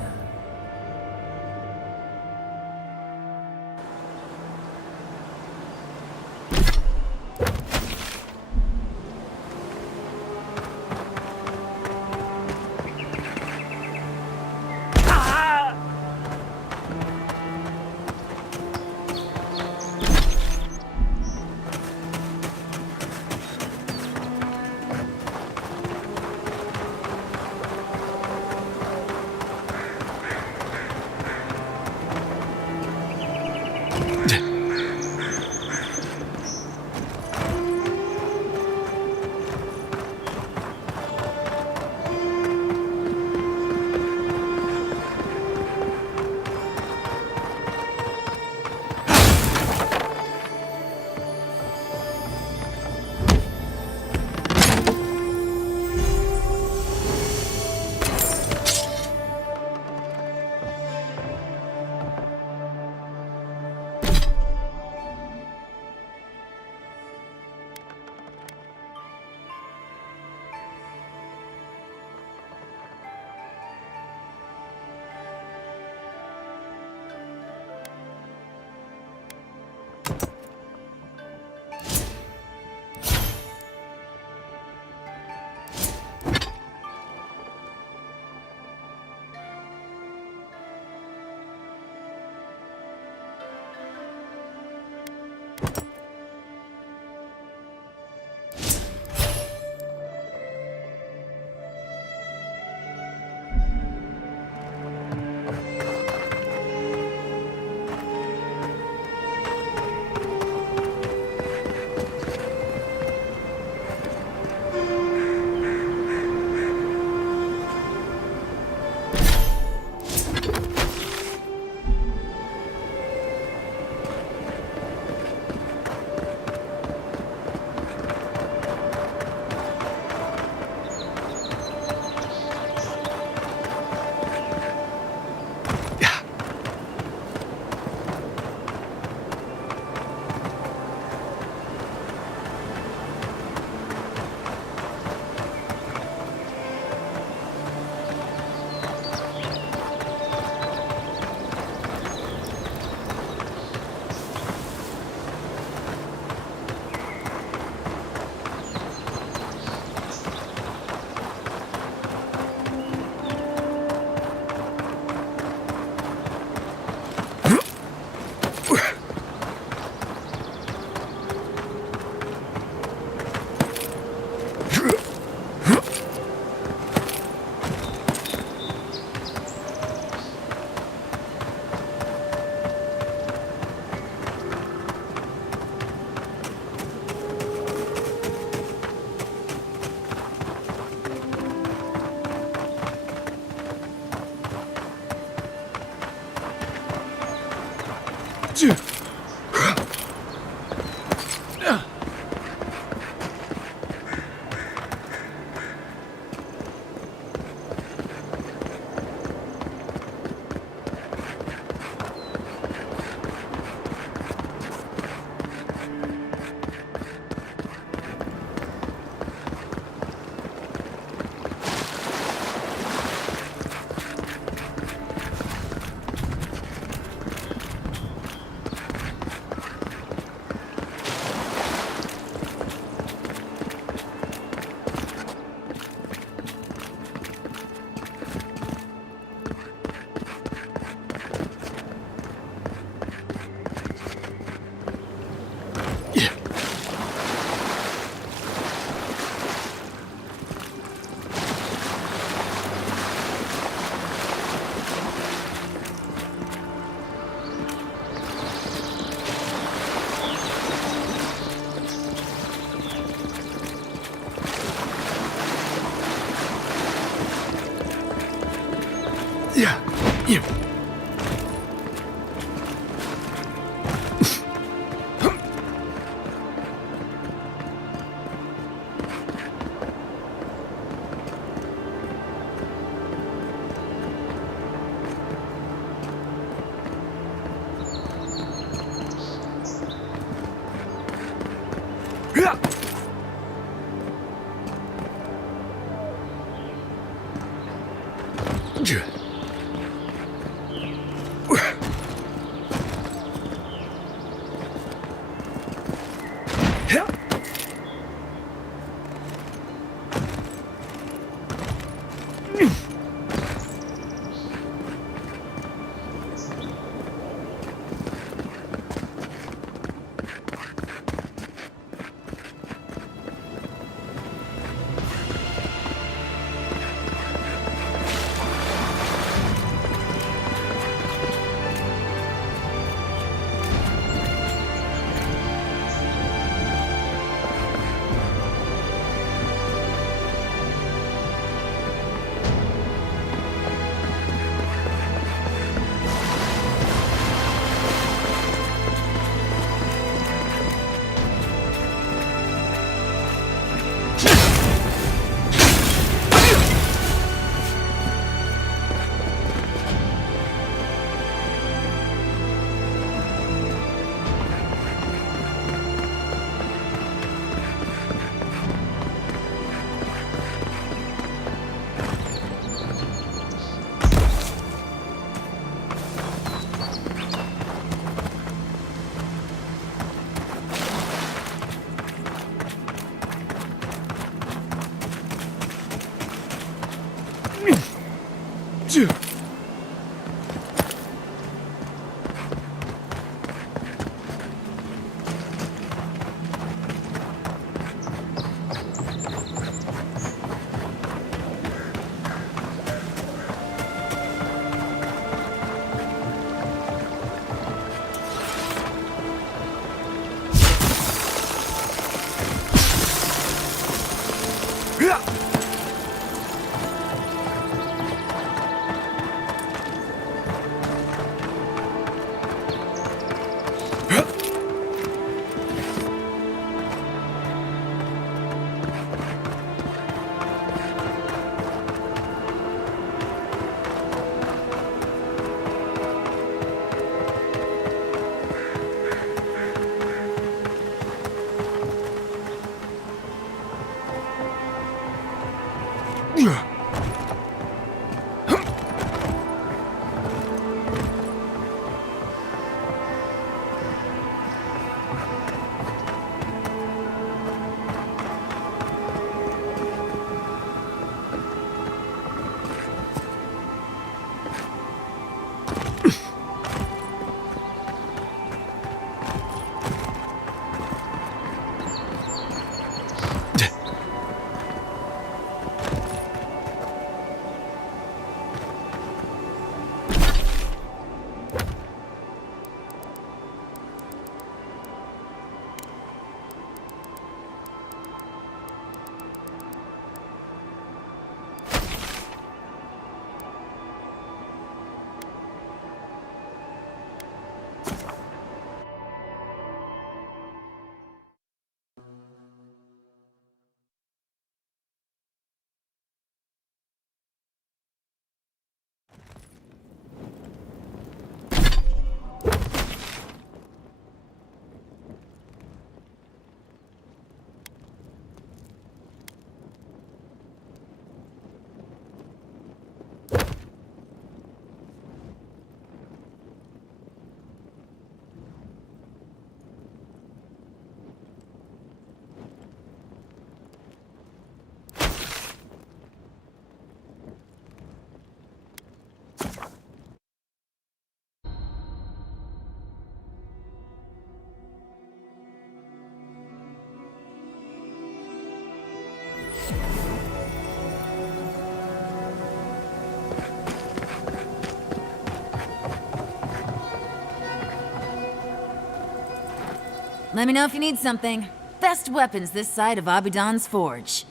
Let me know if you need something. Best weapons this side of Abidan's forge.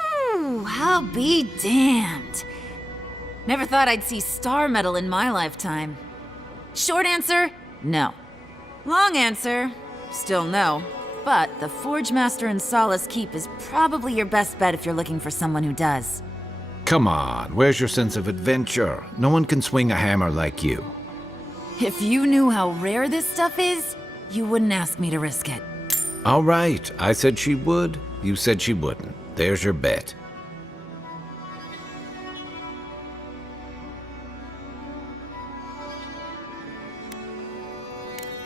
Whew, I'll be damned. Never thought I'd see star metal in my lifetime. Short answer, no. Long answer, still no. But the Forge Master in Solace Keep is probably your best bet if you're looking for someone who does. Come on, where's your sense of adventure? No one can swing a hammer like you. If you knew how rare this stuff is, you wouldn't ask me to risk it. All right, I said she would. You said she wouldn't. There's your bet.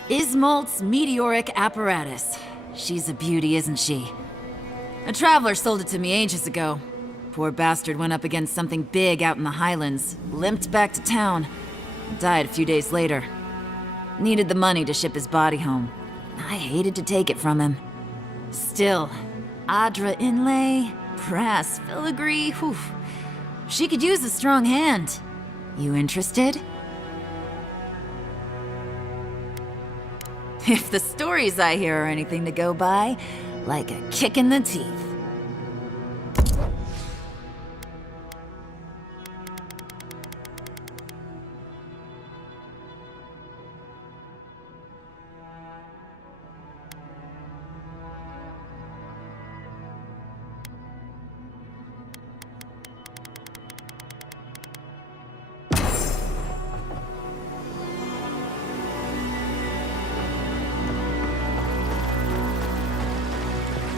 Ismalt's meteoric apparatus. She's a beauty, isn't she? A traveler sold it to me ages ago. Poor bastard went up against something big out in the Highlands, limped back to town, and died a few days later. Needed the money to ship his body home. I hated to take it from him. Still, Adra inlay, brass filigree, whew. She could use a strong hand. You interested? If the stories I hear are anything to go by, like a kick in the teeth.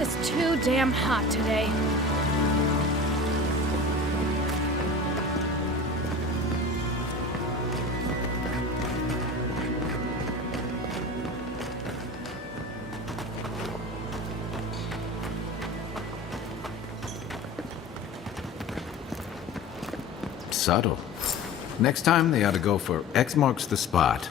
It's too damn hot today. Subtle. Next time they ought to go for X marks the spot.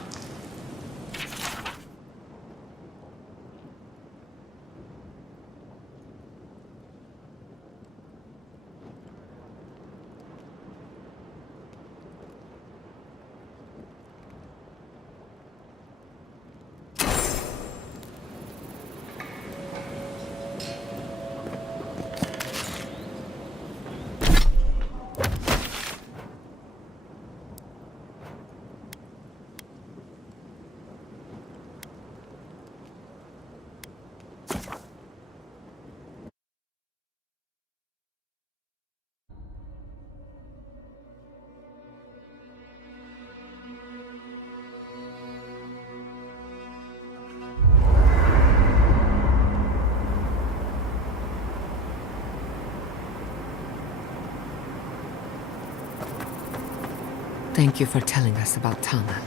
Thank you for telling us about Tana.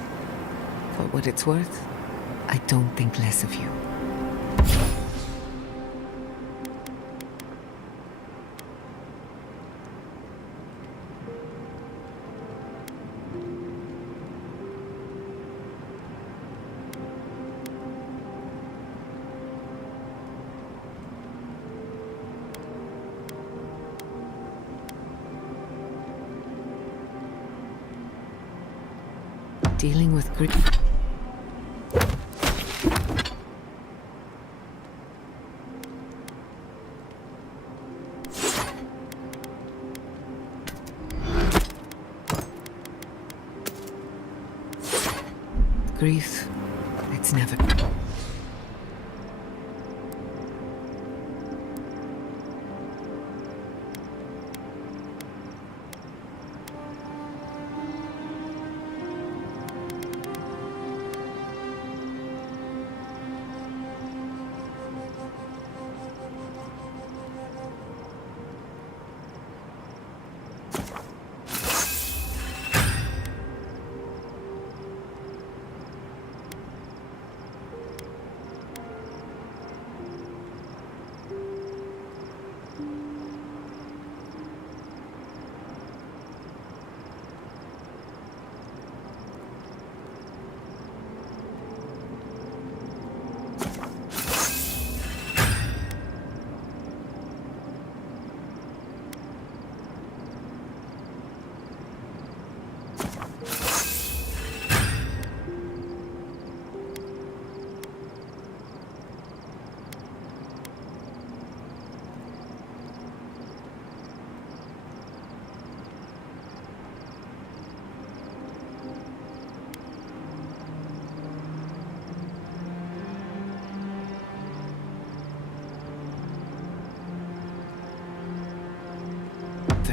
For what it's worth, I don't think less of you. Dealing with grief. Grief, it's never...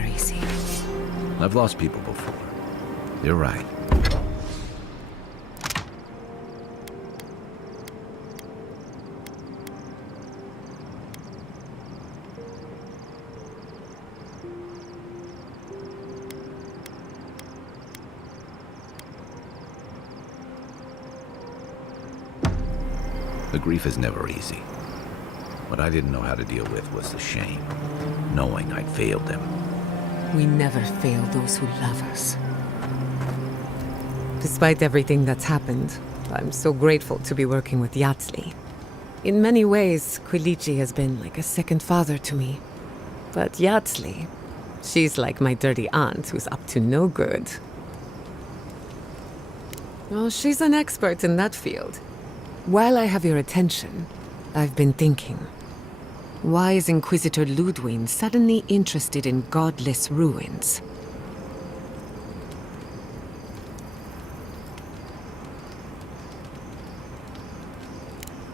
never easy. I've lost people before. You're right. The grief is never easy. What I didn't know how to deal with was the shame, knowing I'd failed them. We never fail those who love us. Despite everything that's happened, I'm so grateful to be working with Yatsli. In many ways, Quilichi has been like a second father to me. But Yatsli, she's like my dirty aunt who's up to no good. Well, she's an expert in that field. While I have your attention, I've been thinking. Why is Inquisitor Ludwig suddenly interested in godless ruins?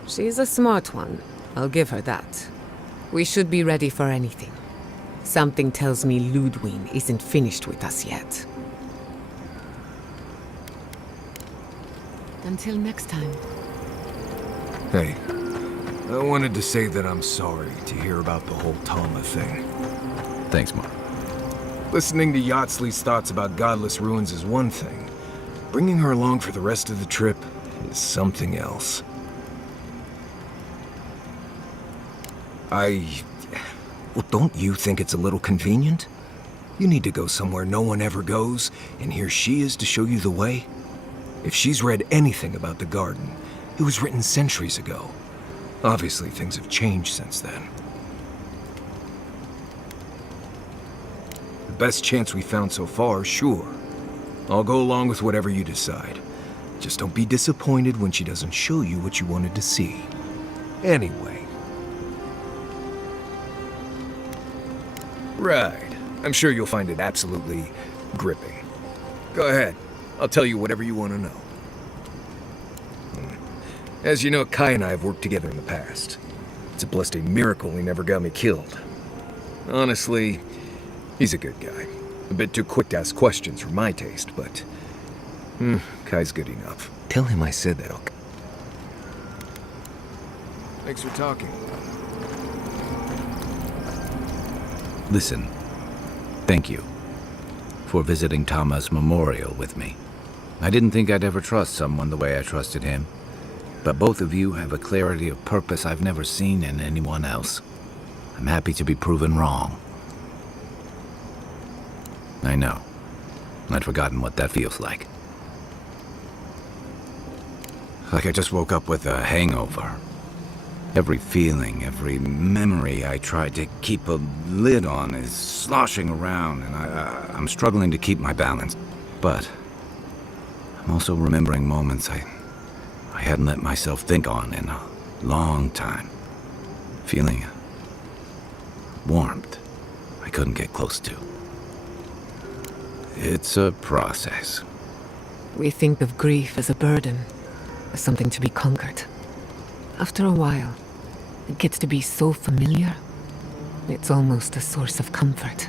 She's a smart one. I'll give her that. We should be ready for anything. Something tells me Ludwig isn't finished with us yet. Until next time. Hey, I wanted to say that I'm sorry to hear about the whole Tama thing. Thanks, Mark. Listening to Yatsli's thoughts about godless ruins is one thing. Bringing her along for the rest of the trip is something else. Well, don't you think it's a little convenient? You need to go somewhere no one ever goes, and here she is to show you the way? If she's read anything about the garden, it was written centuries ago. Obviously, things have changed since then. The best chance we found so far, sure. I'll go along with whatever you decide. Just don't be disappointed when she doesn't show you what you wanted to see. Anyway. Right. I'm sure you'll find it absolutely gripping. Go ahead. I'll tell you whatever you want to know. As you know, Kai and I have worked together in the past. It's a blessed miracle he never got me killed. Honestly, he's a good guy. A bit too quick to ask questions for my taste, but... Kai's good enough. Tell him I said that, okay? Thanks for talking. Listen, thank you for visiting Tama's memorial with me. I didn't think I'd ever trust someone the way I trusted him. But both of you have a clarity of purpose I've never seen in anyone else. I'm happy to be proven wrong. I know. I'd forgotten what that feels like. Like I just woke up with a hangover. Every feeling, every memory I tried to keep a lid on is sloshing around, and I'm struggling to keep my balance. But I'm also remembering moments I hadn't let myself think on in a long time. Feeling warmth I couldn't get close to. It's a process. We think of grief as a burden, as something to be conquered. After a while, it gets to be so familiar, it's almost a source of comfort.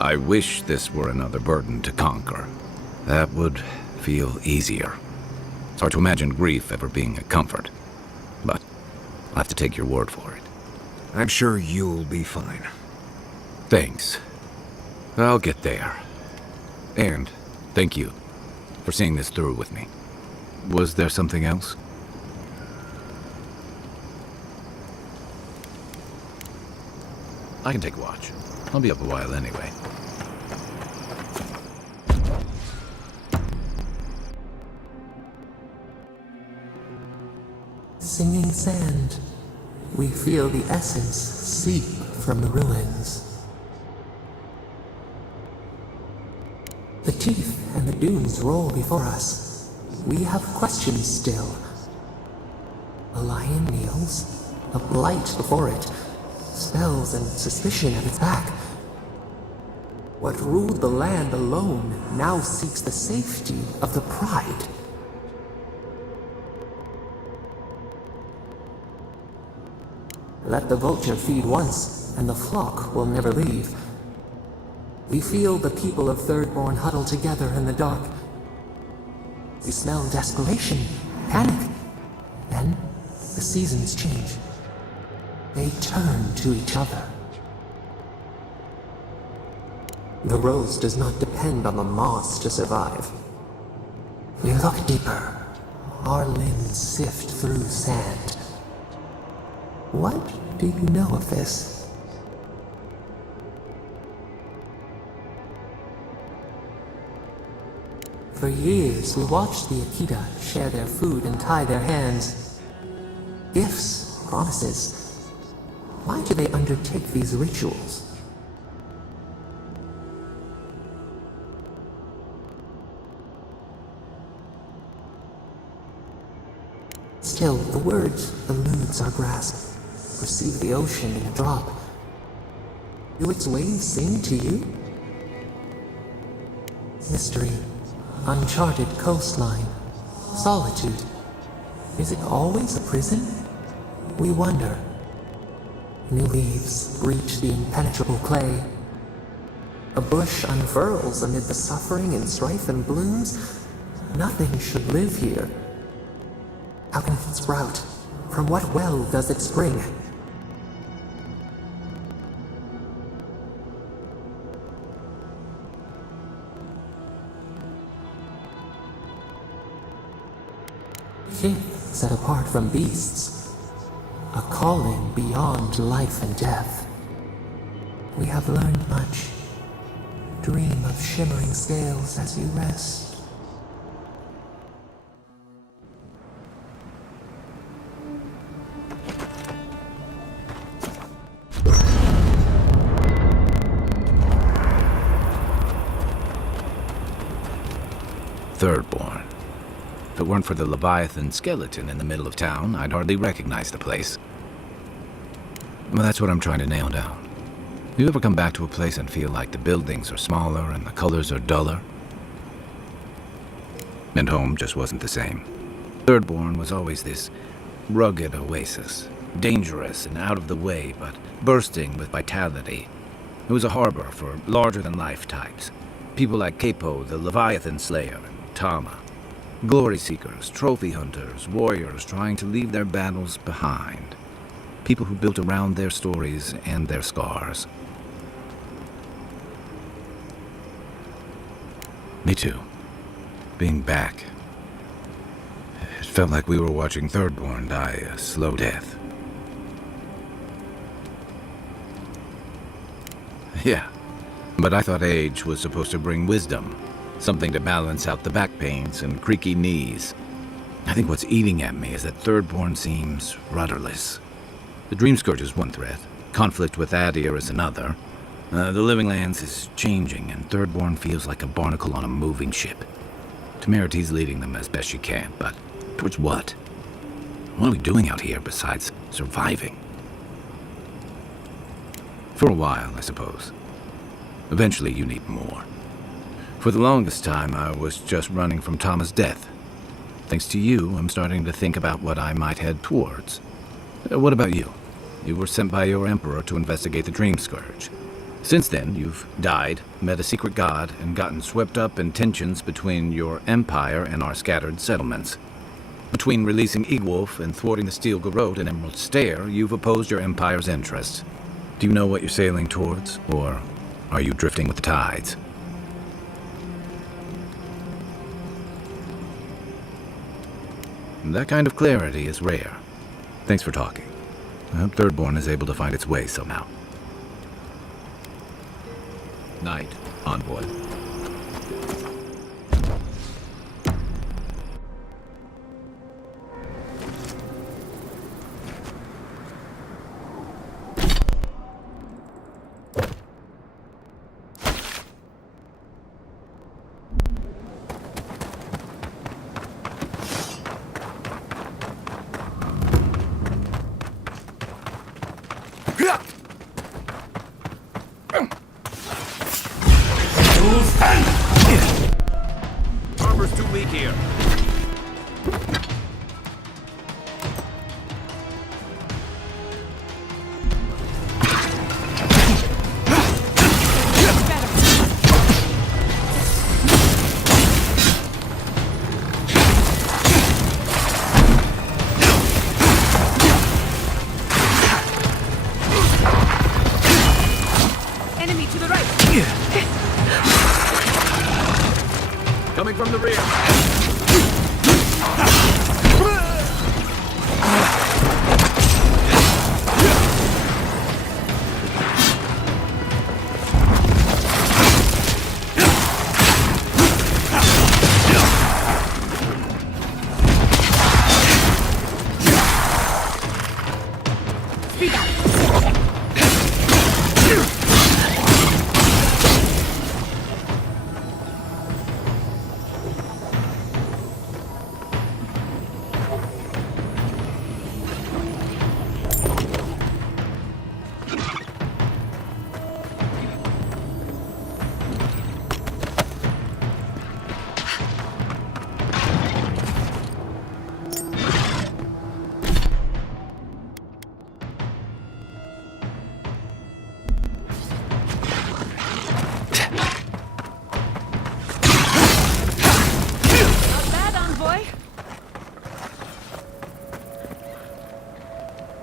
I wish this were another burden to conquer. That would feel easier. It's hard to imagine grief ever being a comfort, but I'll have to take your word for it. I'm sure you'll be fine. Thanks. I'll get there. And thank you for seeing this through with me. Was there something else? I can take watch. I'll be up a while anyway. Singing sand, we feel the essence seep from the ruins. The teeth and the dunes roll before us. We have questions still. A lion kneels, a blight before it, spells and suspicion at its back. What ruled the land alone now seeks the safety of the pride. Let the vulture feed once, and the flock will never leave. We feel the people of Thirdborn huddle together in the dark. We smell desperation, panic. Then, the seasons change. They turn to each other. The rose does not depend on the moss to survive. We look deeper. Our limbs sift through sand. What do you know of this? For years, we watched the Akita share their food and tie their hands. Gifts, promises. Why do they undertake these rituals? Still, the words eludes our grasp. Perceive the ocean in a drop. Do its waves sing to you? Mystery. Uncharted coastline. Solitude. Is it always a prison? We wonder. New leaves breach the impenetrable clay. A bush unfurls amid the suffering and strife and blooms. Nothing should live here. How can it sprout? From what well does it spring? Faith set apart from beasts. A calling beyond life and death. We have learned much. Dream of shimmering scales as you rest. Thirdborn. If it weren't for the Leviathan skeleton in the middle of town, I'd hardly recognize the place. Well, that's what I'm trying to nail down. You ever come back to a place and feel like the buildings are smaller and the colors are duller? And home just wasn't the same. Thirdborn was always this rugged oasis, dangerous and out of the way, but bursting with vitality. It was a harbor for larger-than-life types. People like Capo, the Leviathan Slayer, Tama. Glory seekers, trophy hunters, warriors trying to leave their battles behind. People who built around their stories and their scars. Me too. Being back. It felt like we were watching Thirdborn die a slow death. Yeah, but I thought age was supposed to bring wisdom. Something to balance out the back pains and creaky knees. I think what's eating at me is that Thirdborn seems rudderless. The Dream Scourge is one threat. Conflict with Adir is another. The Living Lands is changing, and Thirdborn feels like a barnacle on a moving ship. Temerity's leading them as best she can, but towards what? What are we doing out here besides surviving? For a while, I suppose. Eventually, you need more. For the longest time, I was just running from Tama's death. Thanks to you, I'm starting to think about what I might head towards. What about you? You were sent by your emperor to investigate the Dream Scourge. Since then, you've died, met a secret god, and gotten swept up in tensions between your empire and our scattered settlements. Between releasing Egwolf and thwarting the Steel Garrote and Emerald Stair, you've opposed your empire's interests. Do you know what you're sailing towards, or are you drifting with the tides? That kind of clarity is rare. Thanks for talking. I hope Thirdborn is able to find its way somehow. Night, Envoy. Armor's too weak here. Coming from the rear.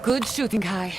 Good shooting, Kai.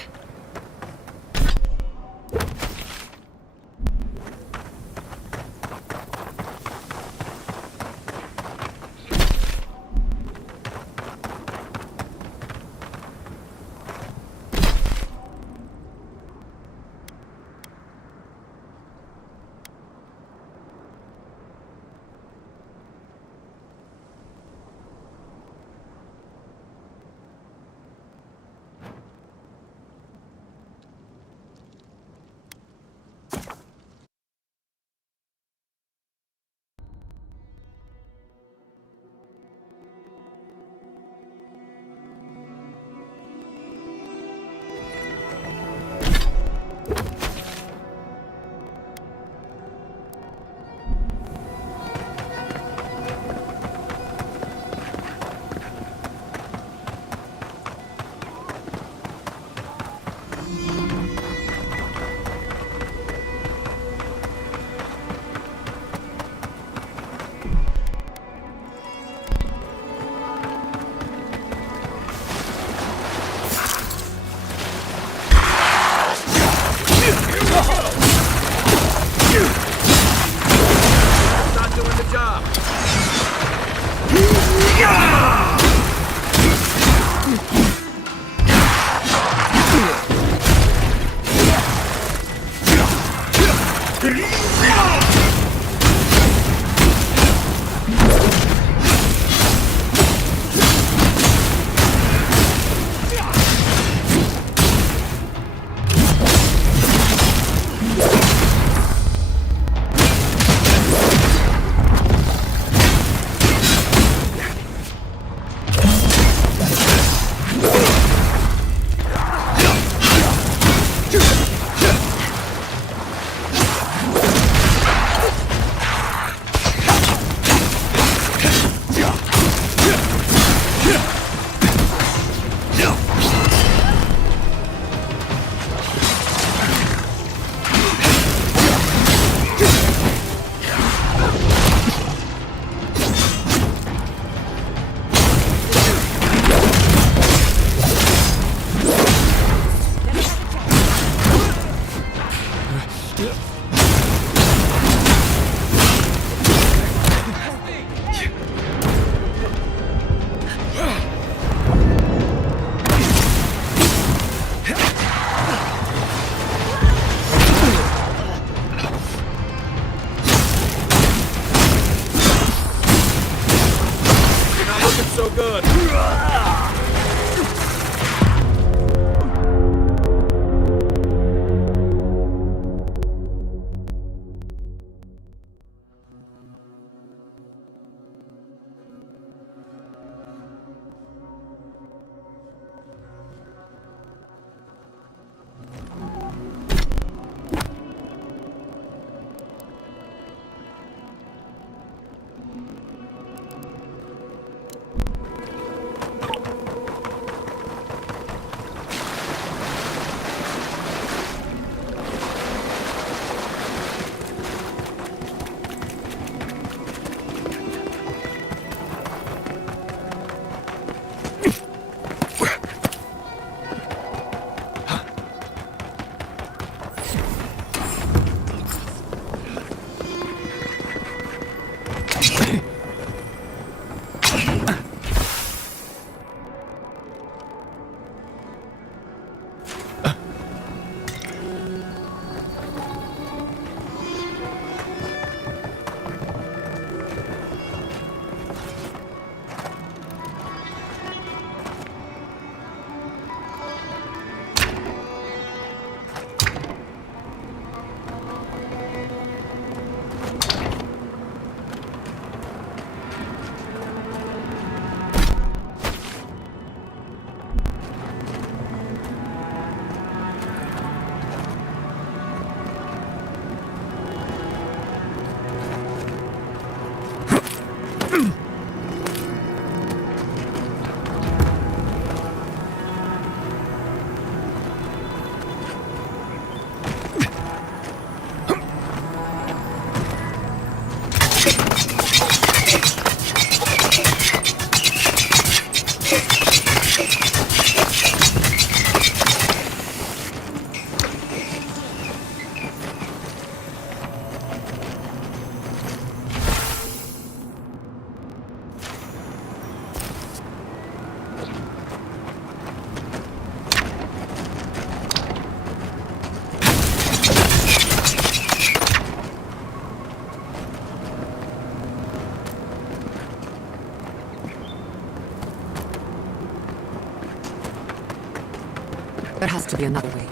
There has to be another way.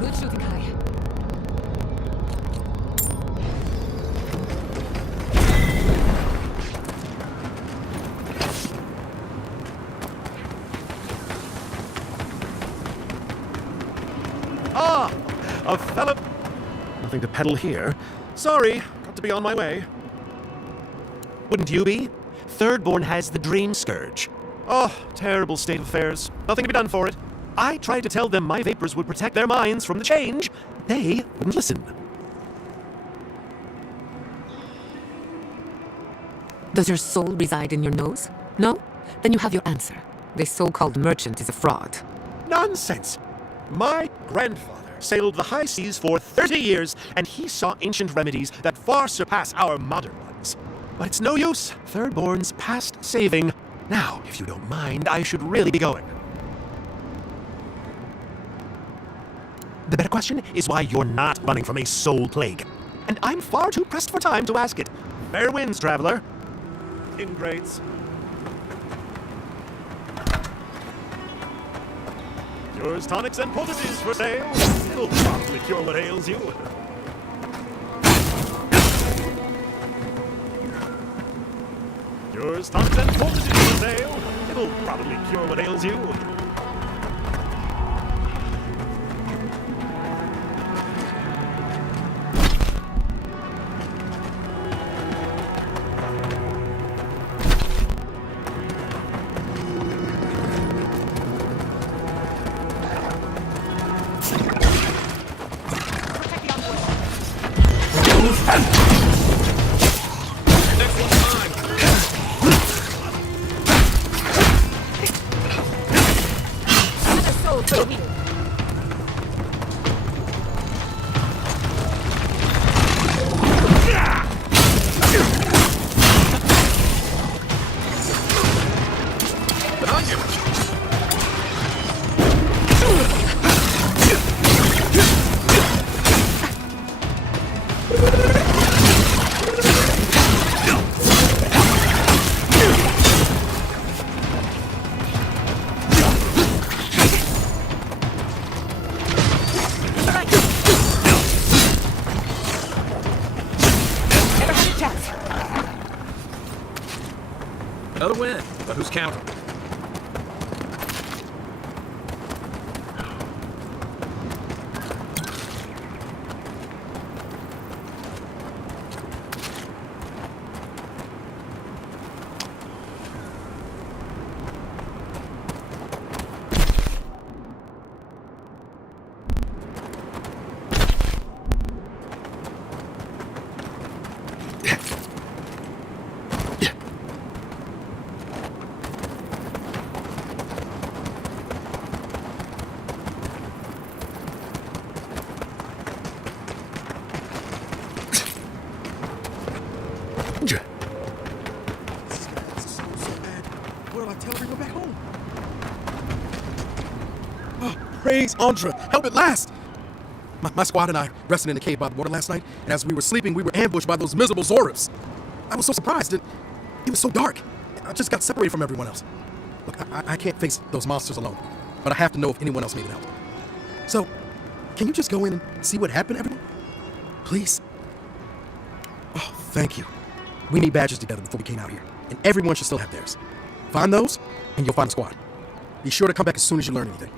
Good shooting, Kai. Ah! A fella... Nothing to peddle here. Sorry, got to be on my way. Wouldn't you be? Thirdborn has the Dream Scourge. Oh, terrible state of affairs. Nothing to be done for it. I tried to tell them my vapors would protect their minds from the change. They wouldn't listen. Does your soul reside in your nose? No? Then you have your answer. This so-called merchant is a fraud. Nonsense! My grandfather sailed the high seas for 30 years, and he saw ancient remedies that far surpass our modern ones. But it's no use. Thirdborn's past saving. Now, if you don't mind, I should really be going. The better question is why you're not running from a soul plague. And I'm far too pressed for time to ask it. Fair winds, traveler. Ingrates. Yours tonics and poultices for sale. It'll probably cure what ails you. Yours tonics and poultices for sale. It'll probably cure what ails you. Another win, but who's counting? Praise Andra, help at last! My squad and I rested in the cave by the water last night, and as we were sleeping, we were ambushed by those miserable Zorips. I was so surprised, and it was so dark. I just got separated from everyone else. Look, I can't face those monsters alone, but I have to know if anyone else made it out. So, Can you just go in and see what happened, everyone? Please? Oh, thank you. We need badges together before we came out here, and everyone should still have theirs. Find those, and you'll find the squad. Be sure to come back as soon as you learn anything.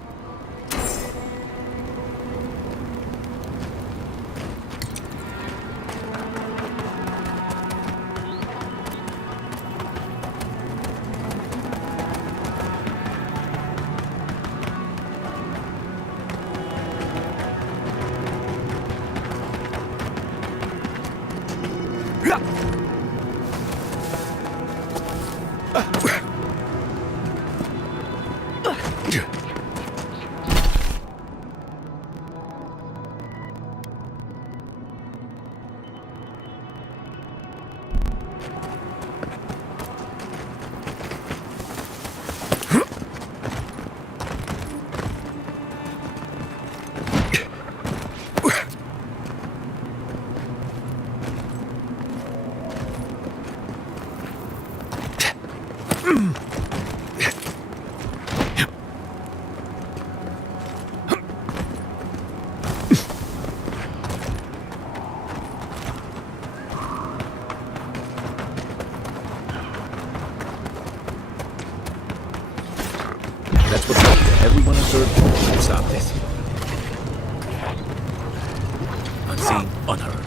That's what's up to everyone on third floor. Stop this. Unseen, unheard.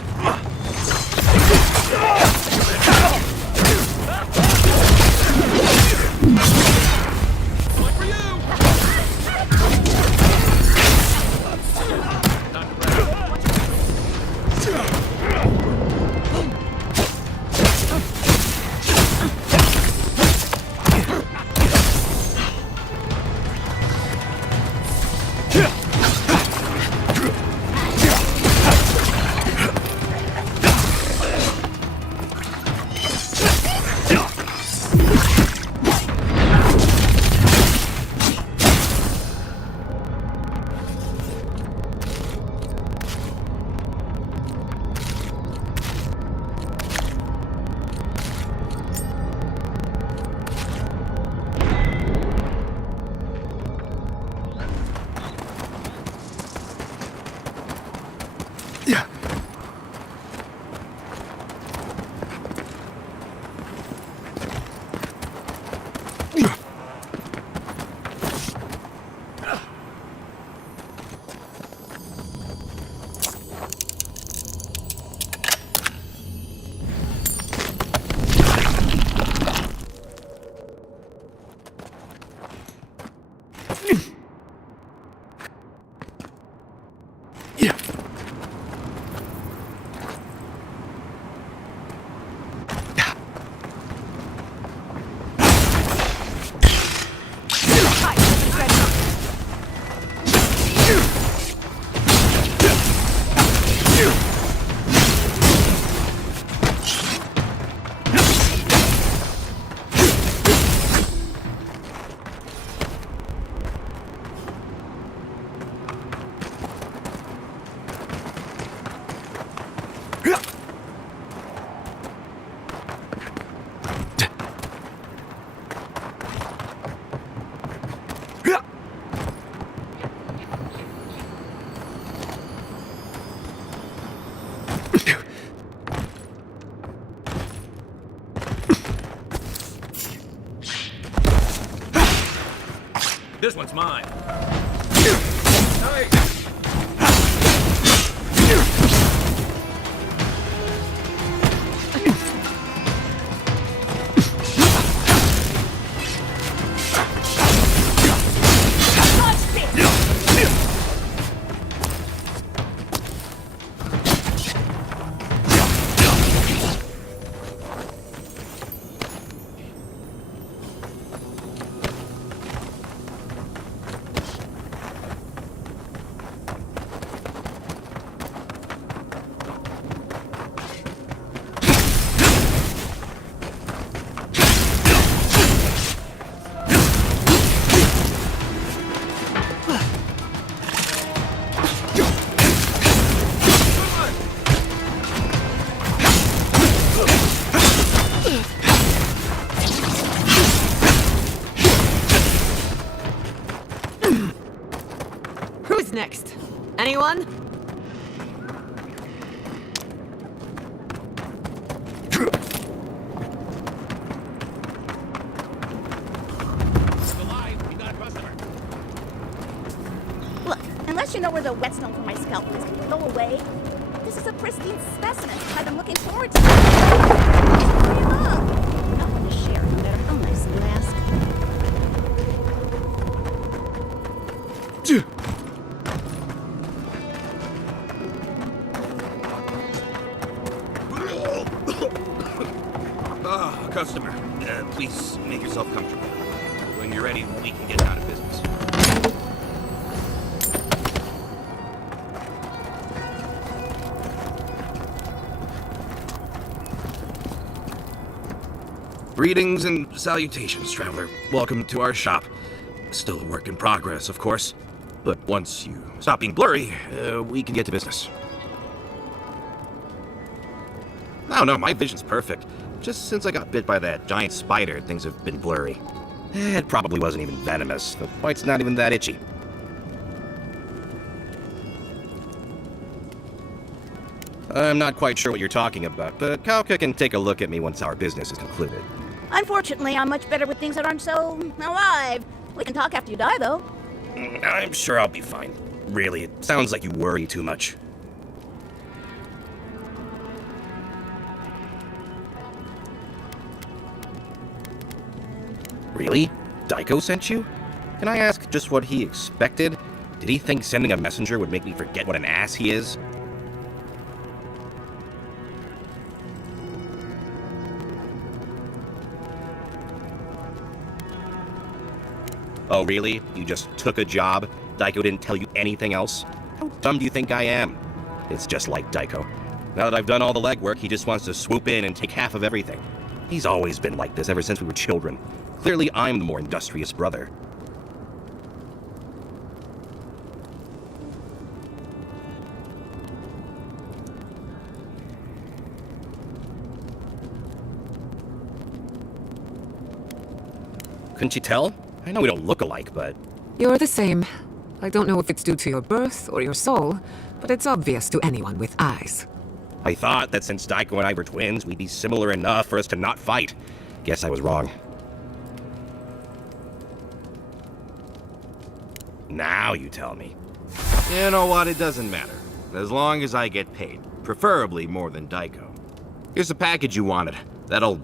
This one's mine. Anyone? Look, unless you know where the whetstone for my scalpel is, can you go away? This is a pristine specimen. I've been looking forward to it. Hurry along. Not going to share, no matter how nice you ask. Ah, customer. Please make yourself comfortable. When you're ready, we can get out of business. Greetings and salutations, traveler. Welcome to our shop. Still a work in progress, of course. But once you stop being blurry, we can get to business. No, my vision's perfect. Just since I got bit by that giant spider, things have been blurry. It probably wasn't even venomous. The bite's not even that itchy. I'm not quite sure what you're talking about, but Kauka can take a look at me once our business is concluded. Unfortunately, I'm much better with things that aren't so alive. We can talk after you die, though. I'm sure I'll be fine. Really, it sounds like you worry too much. Really? Daiko sent you? Can I ask just what he expected? Did he think sending a messenger would make me forget what an ass he is? Oh, really? You just took a job? Daiko didn't tell you anything else? How dumb do you think I am? It's just like Daiko. Now that I've done all the legwork, he just wants to swoop in and take half of everything. He's always been like this ever since we were children. Clearly, I'm the more industrious brother. Couldn't you tell? I know we don't look alike, but... You're the same. I don't know if it's due to your birth or your soul, but it's obvious to anyone with eyes. I thought that since Daiko and I were twins, we'd be similar enough for us to not fight. Guess I was wrong. Now you tell me. You know what? It doesn't matter. As long as I get paid. Preferably more than Daiko. Here's the package you wanted. That'll...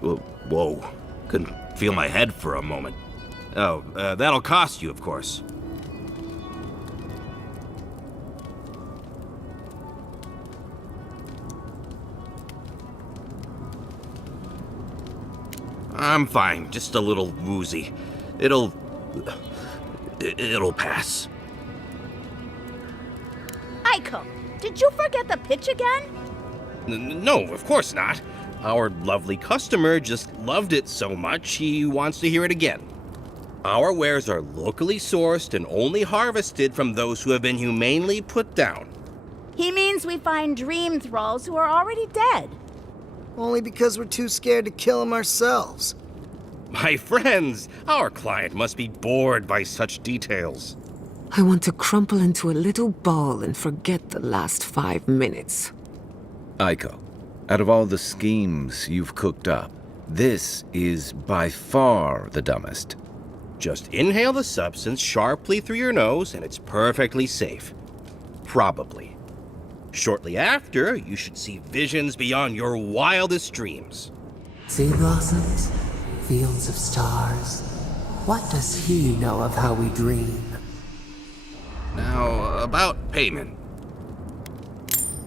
Whoa. Couldn't feel my head for a moment. Oh, that'll cost you, of course. I'm fine, just a little woozy. It'll pass. Aiko, did you forget the pitch again? No, of course not. Our lovely customer just loved it so much he wants to hear it again. Our wares are locally sourced and only harvested from those who have been humanely put down. He means we find dream thralls who are already dead. Only because we're too scared to kill them ourselves. My friends, our client must be bored by such details. I want to crumple into a little ball and forget the last 5 minutes. Aiko, out of all the schemes you've cooked up, this is by far the dumbest. Just inhale the substance sharply through your nose and it's perfectly safe. Probably. Shortly after, you should see visions beyond your wildest dreams. Sea blossoms, fields of stars. What does he know of how we dream? Now, about payment.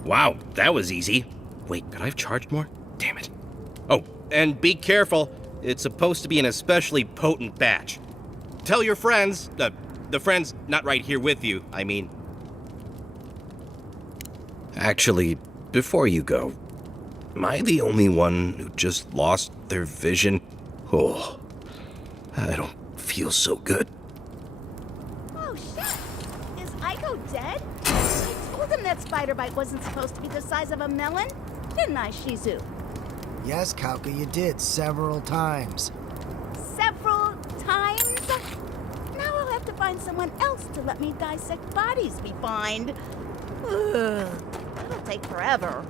Wow, that was easy. Wait, could I have charged more? Damn it. Oh, and be careful. It's supposed to be an especially potent batch. Tell your friends, the friends not right here with you, I mean. Actually, before you go, am I the only one who just lost their vision? Oh, I don't feel so good. Oh, shit! Is Aiko dead? I told him that spider bite wasn't supposed to be the size of a melon. Didn't I, Shizu? Yes, Kauka, you did several times. Several times? Now I'll have to find someone else to let me dissect bodies we find. Ugh, it'll take forever.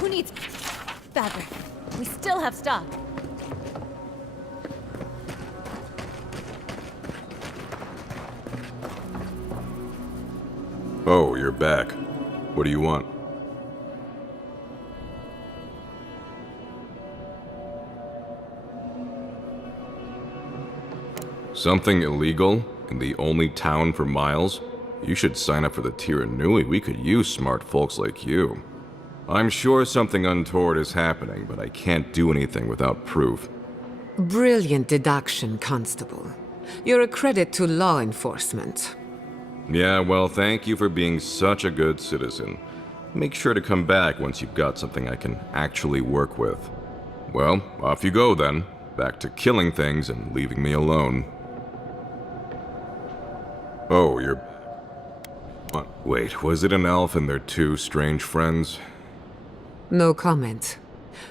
Who needs fabric? We still have stock. Oh, you're back. What do you want? Something illegal in the only town for miles? You should sign up for the Tiranui. We could use smart folks like you. I'm sure something untoward is happening, but I can't do anything without proof. Brilliant deduction, Constable. You're a credit to law enforcement. Yeah, well, thank you for being such a good citizen. Make sure to come back once you've got something I can actually work with. Well, off you go then. Back to killing things and leaving me alone. Oh, you're... What? Wait, was it an elf and their two strange friends? No comment.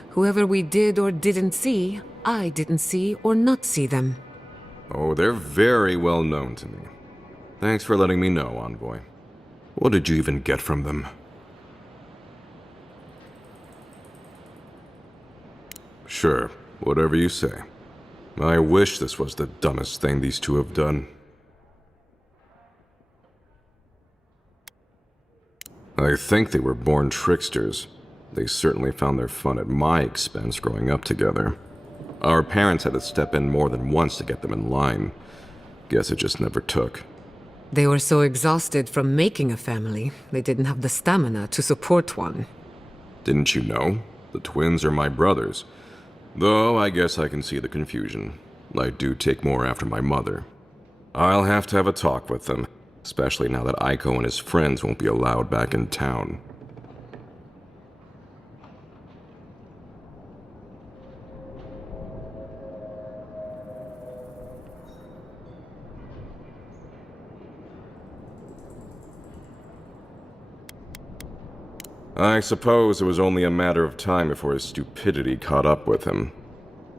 Whoever we did or didn't see, I didn't see or not see them. Oh, they're very well known to me. Thanks for letting me know, Envoy. What did you even get from them? Sure, whatever you say. I wish this was the dumbest thing these two have done. I think they were born tricksters. They certainly found their fun at my expense growing up together. Our parents had to step in more than once to get them in line. Guess it just never took. They were so exhausted from making a family, they didn't have the stamina to support one. Didn't you know? The twins are my brothers. Though I guess I can see the confusion. I do take more after my mother. I'll have to have a talk with them, especially now that Aiko and his friends won't be allowed back in town. I suppose it was only a matter of time before his stupidity caught up with him.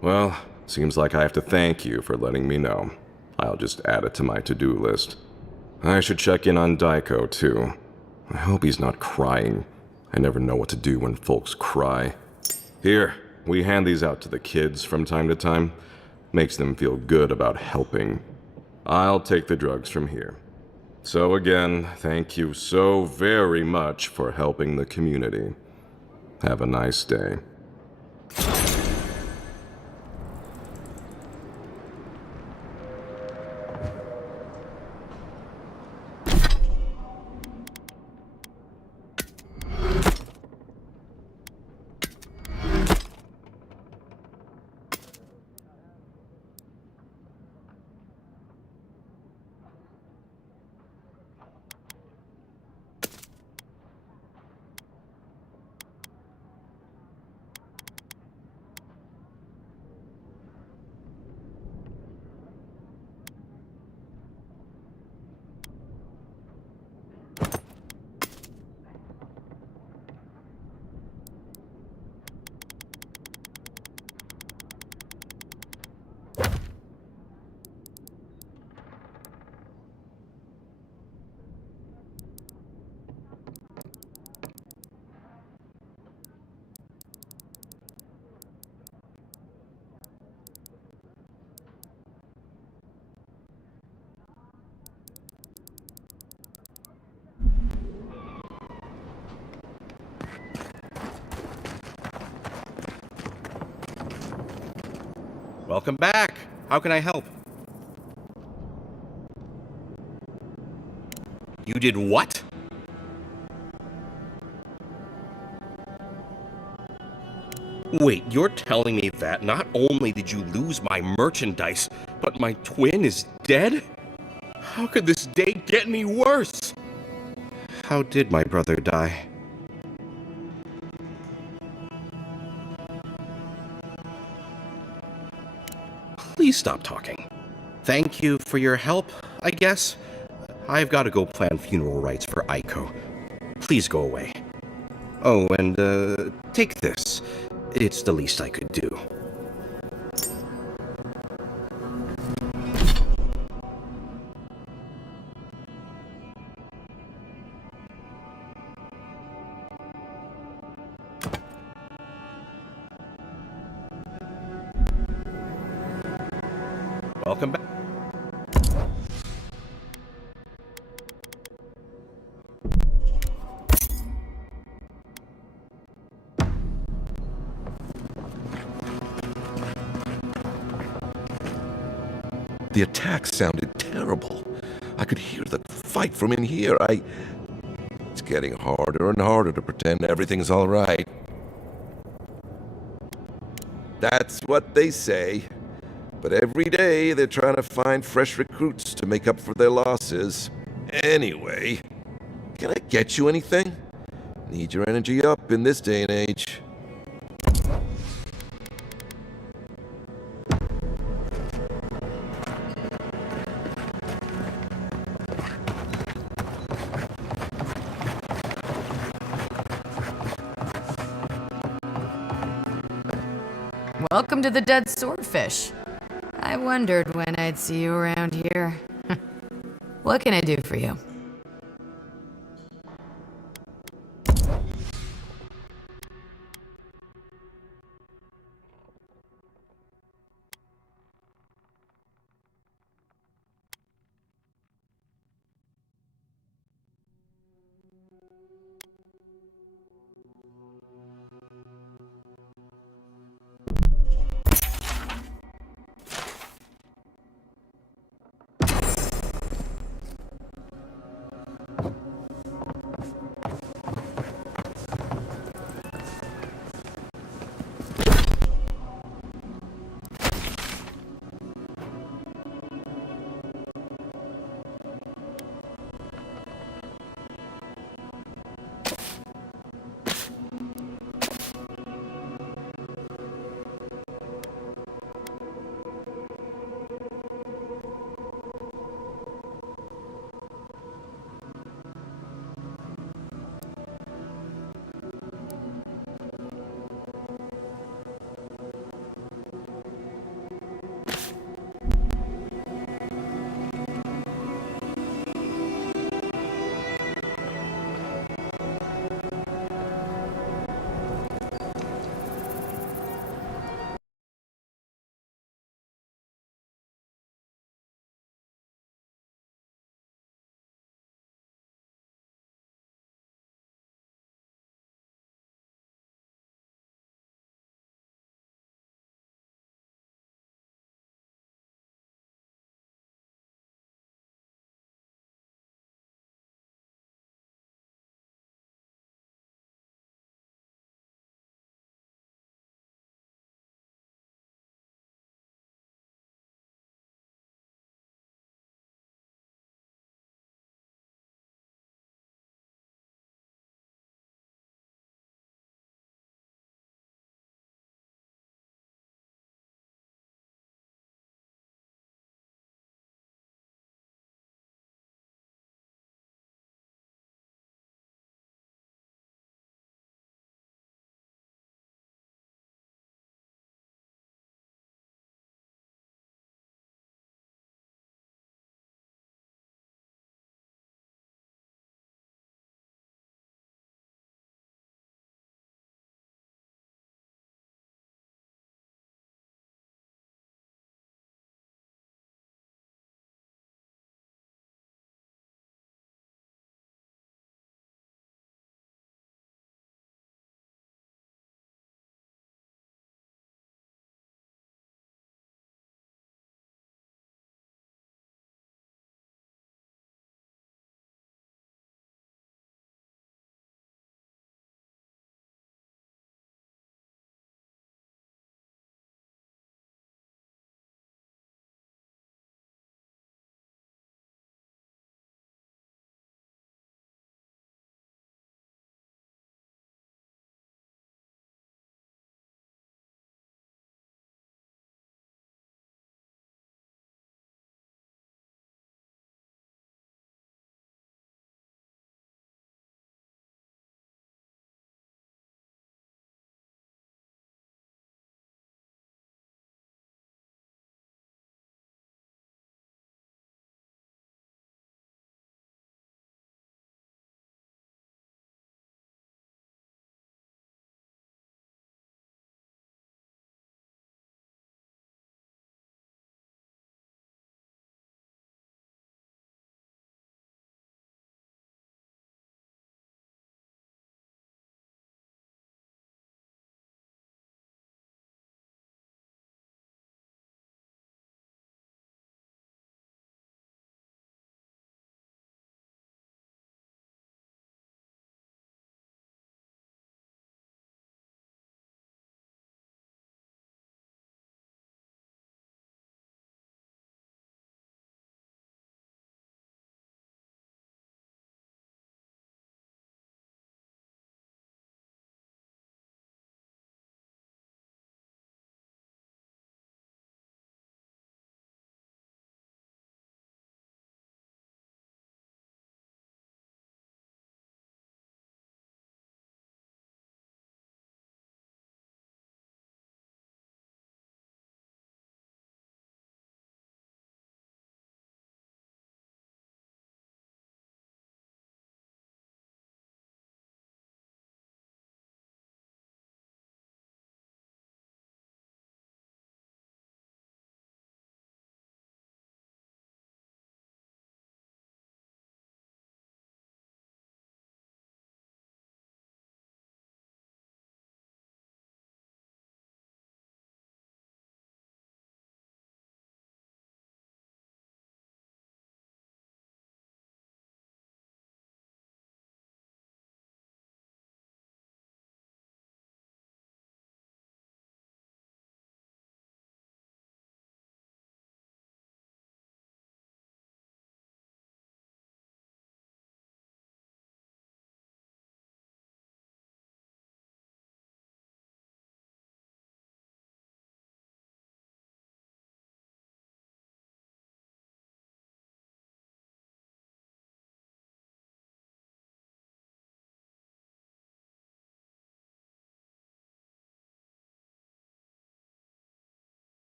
Well, seems like I have to thank you for letting me know. I'll just add it to my to-do list. I should check in on Daiko, too. I hope he's not crying. I never know what to do when folks cry. Here, we hand these out to the kids from time to time. Makes them feel good about helping. I'll take the drugs from here. So again, thank you so very much for helping the community. Have a nice day. Welcome back. How can I help? You did what? Wait, you're telling me that not only did you lose my merchandise, but my twin is dead? How could this day get any worse? How did my brother die? Please stop talking. Thank you for your help, I guess. I've got to go plan funeral rites for Aiko. Please go away. Oh, and, take this. It's the least I could do. Welcome back. The attack sounded terrible. I could hear the fight from in here. It's getting harder and harder to pretend everything's all right. That's what they say. But every day they're trying to find fresh recruits to make up for their losses. Anyway, can I get you anything? Need your energy up in this day and age. Welcome to the Dead Swordfish. I wondered when I'd see you around here. What can I do for you?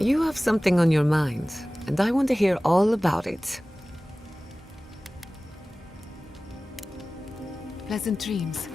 You have something on your mind, and I want to hear all about it. Pleasant dreams.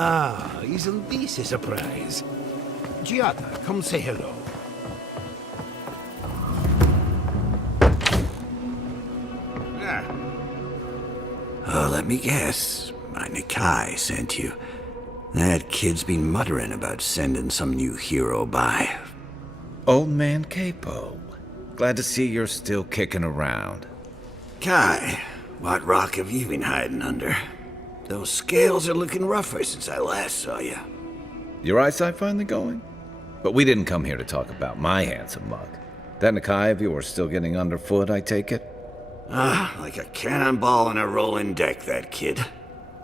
Ah, isn't this a surprise? Giada, come say hello. Oh, let me guess. My Nikai sent you. That kid's been muttering about sending some new hero by. Old man Capo. Glad to see you're still kicking around. Kai, what rock have you been hiding under? Those scales are looking rougher since I last saw you. Your eyesight finally going? But we didn't come here to talk about my handsome mug. That Nikai of yours still getting underfoot, I take it? Ah, like a cannonball in a rolling deck, that kid.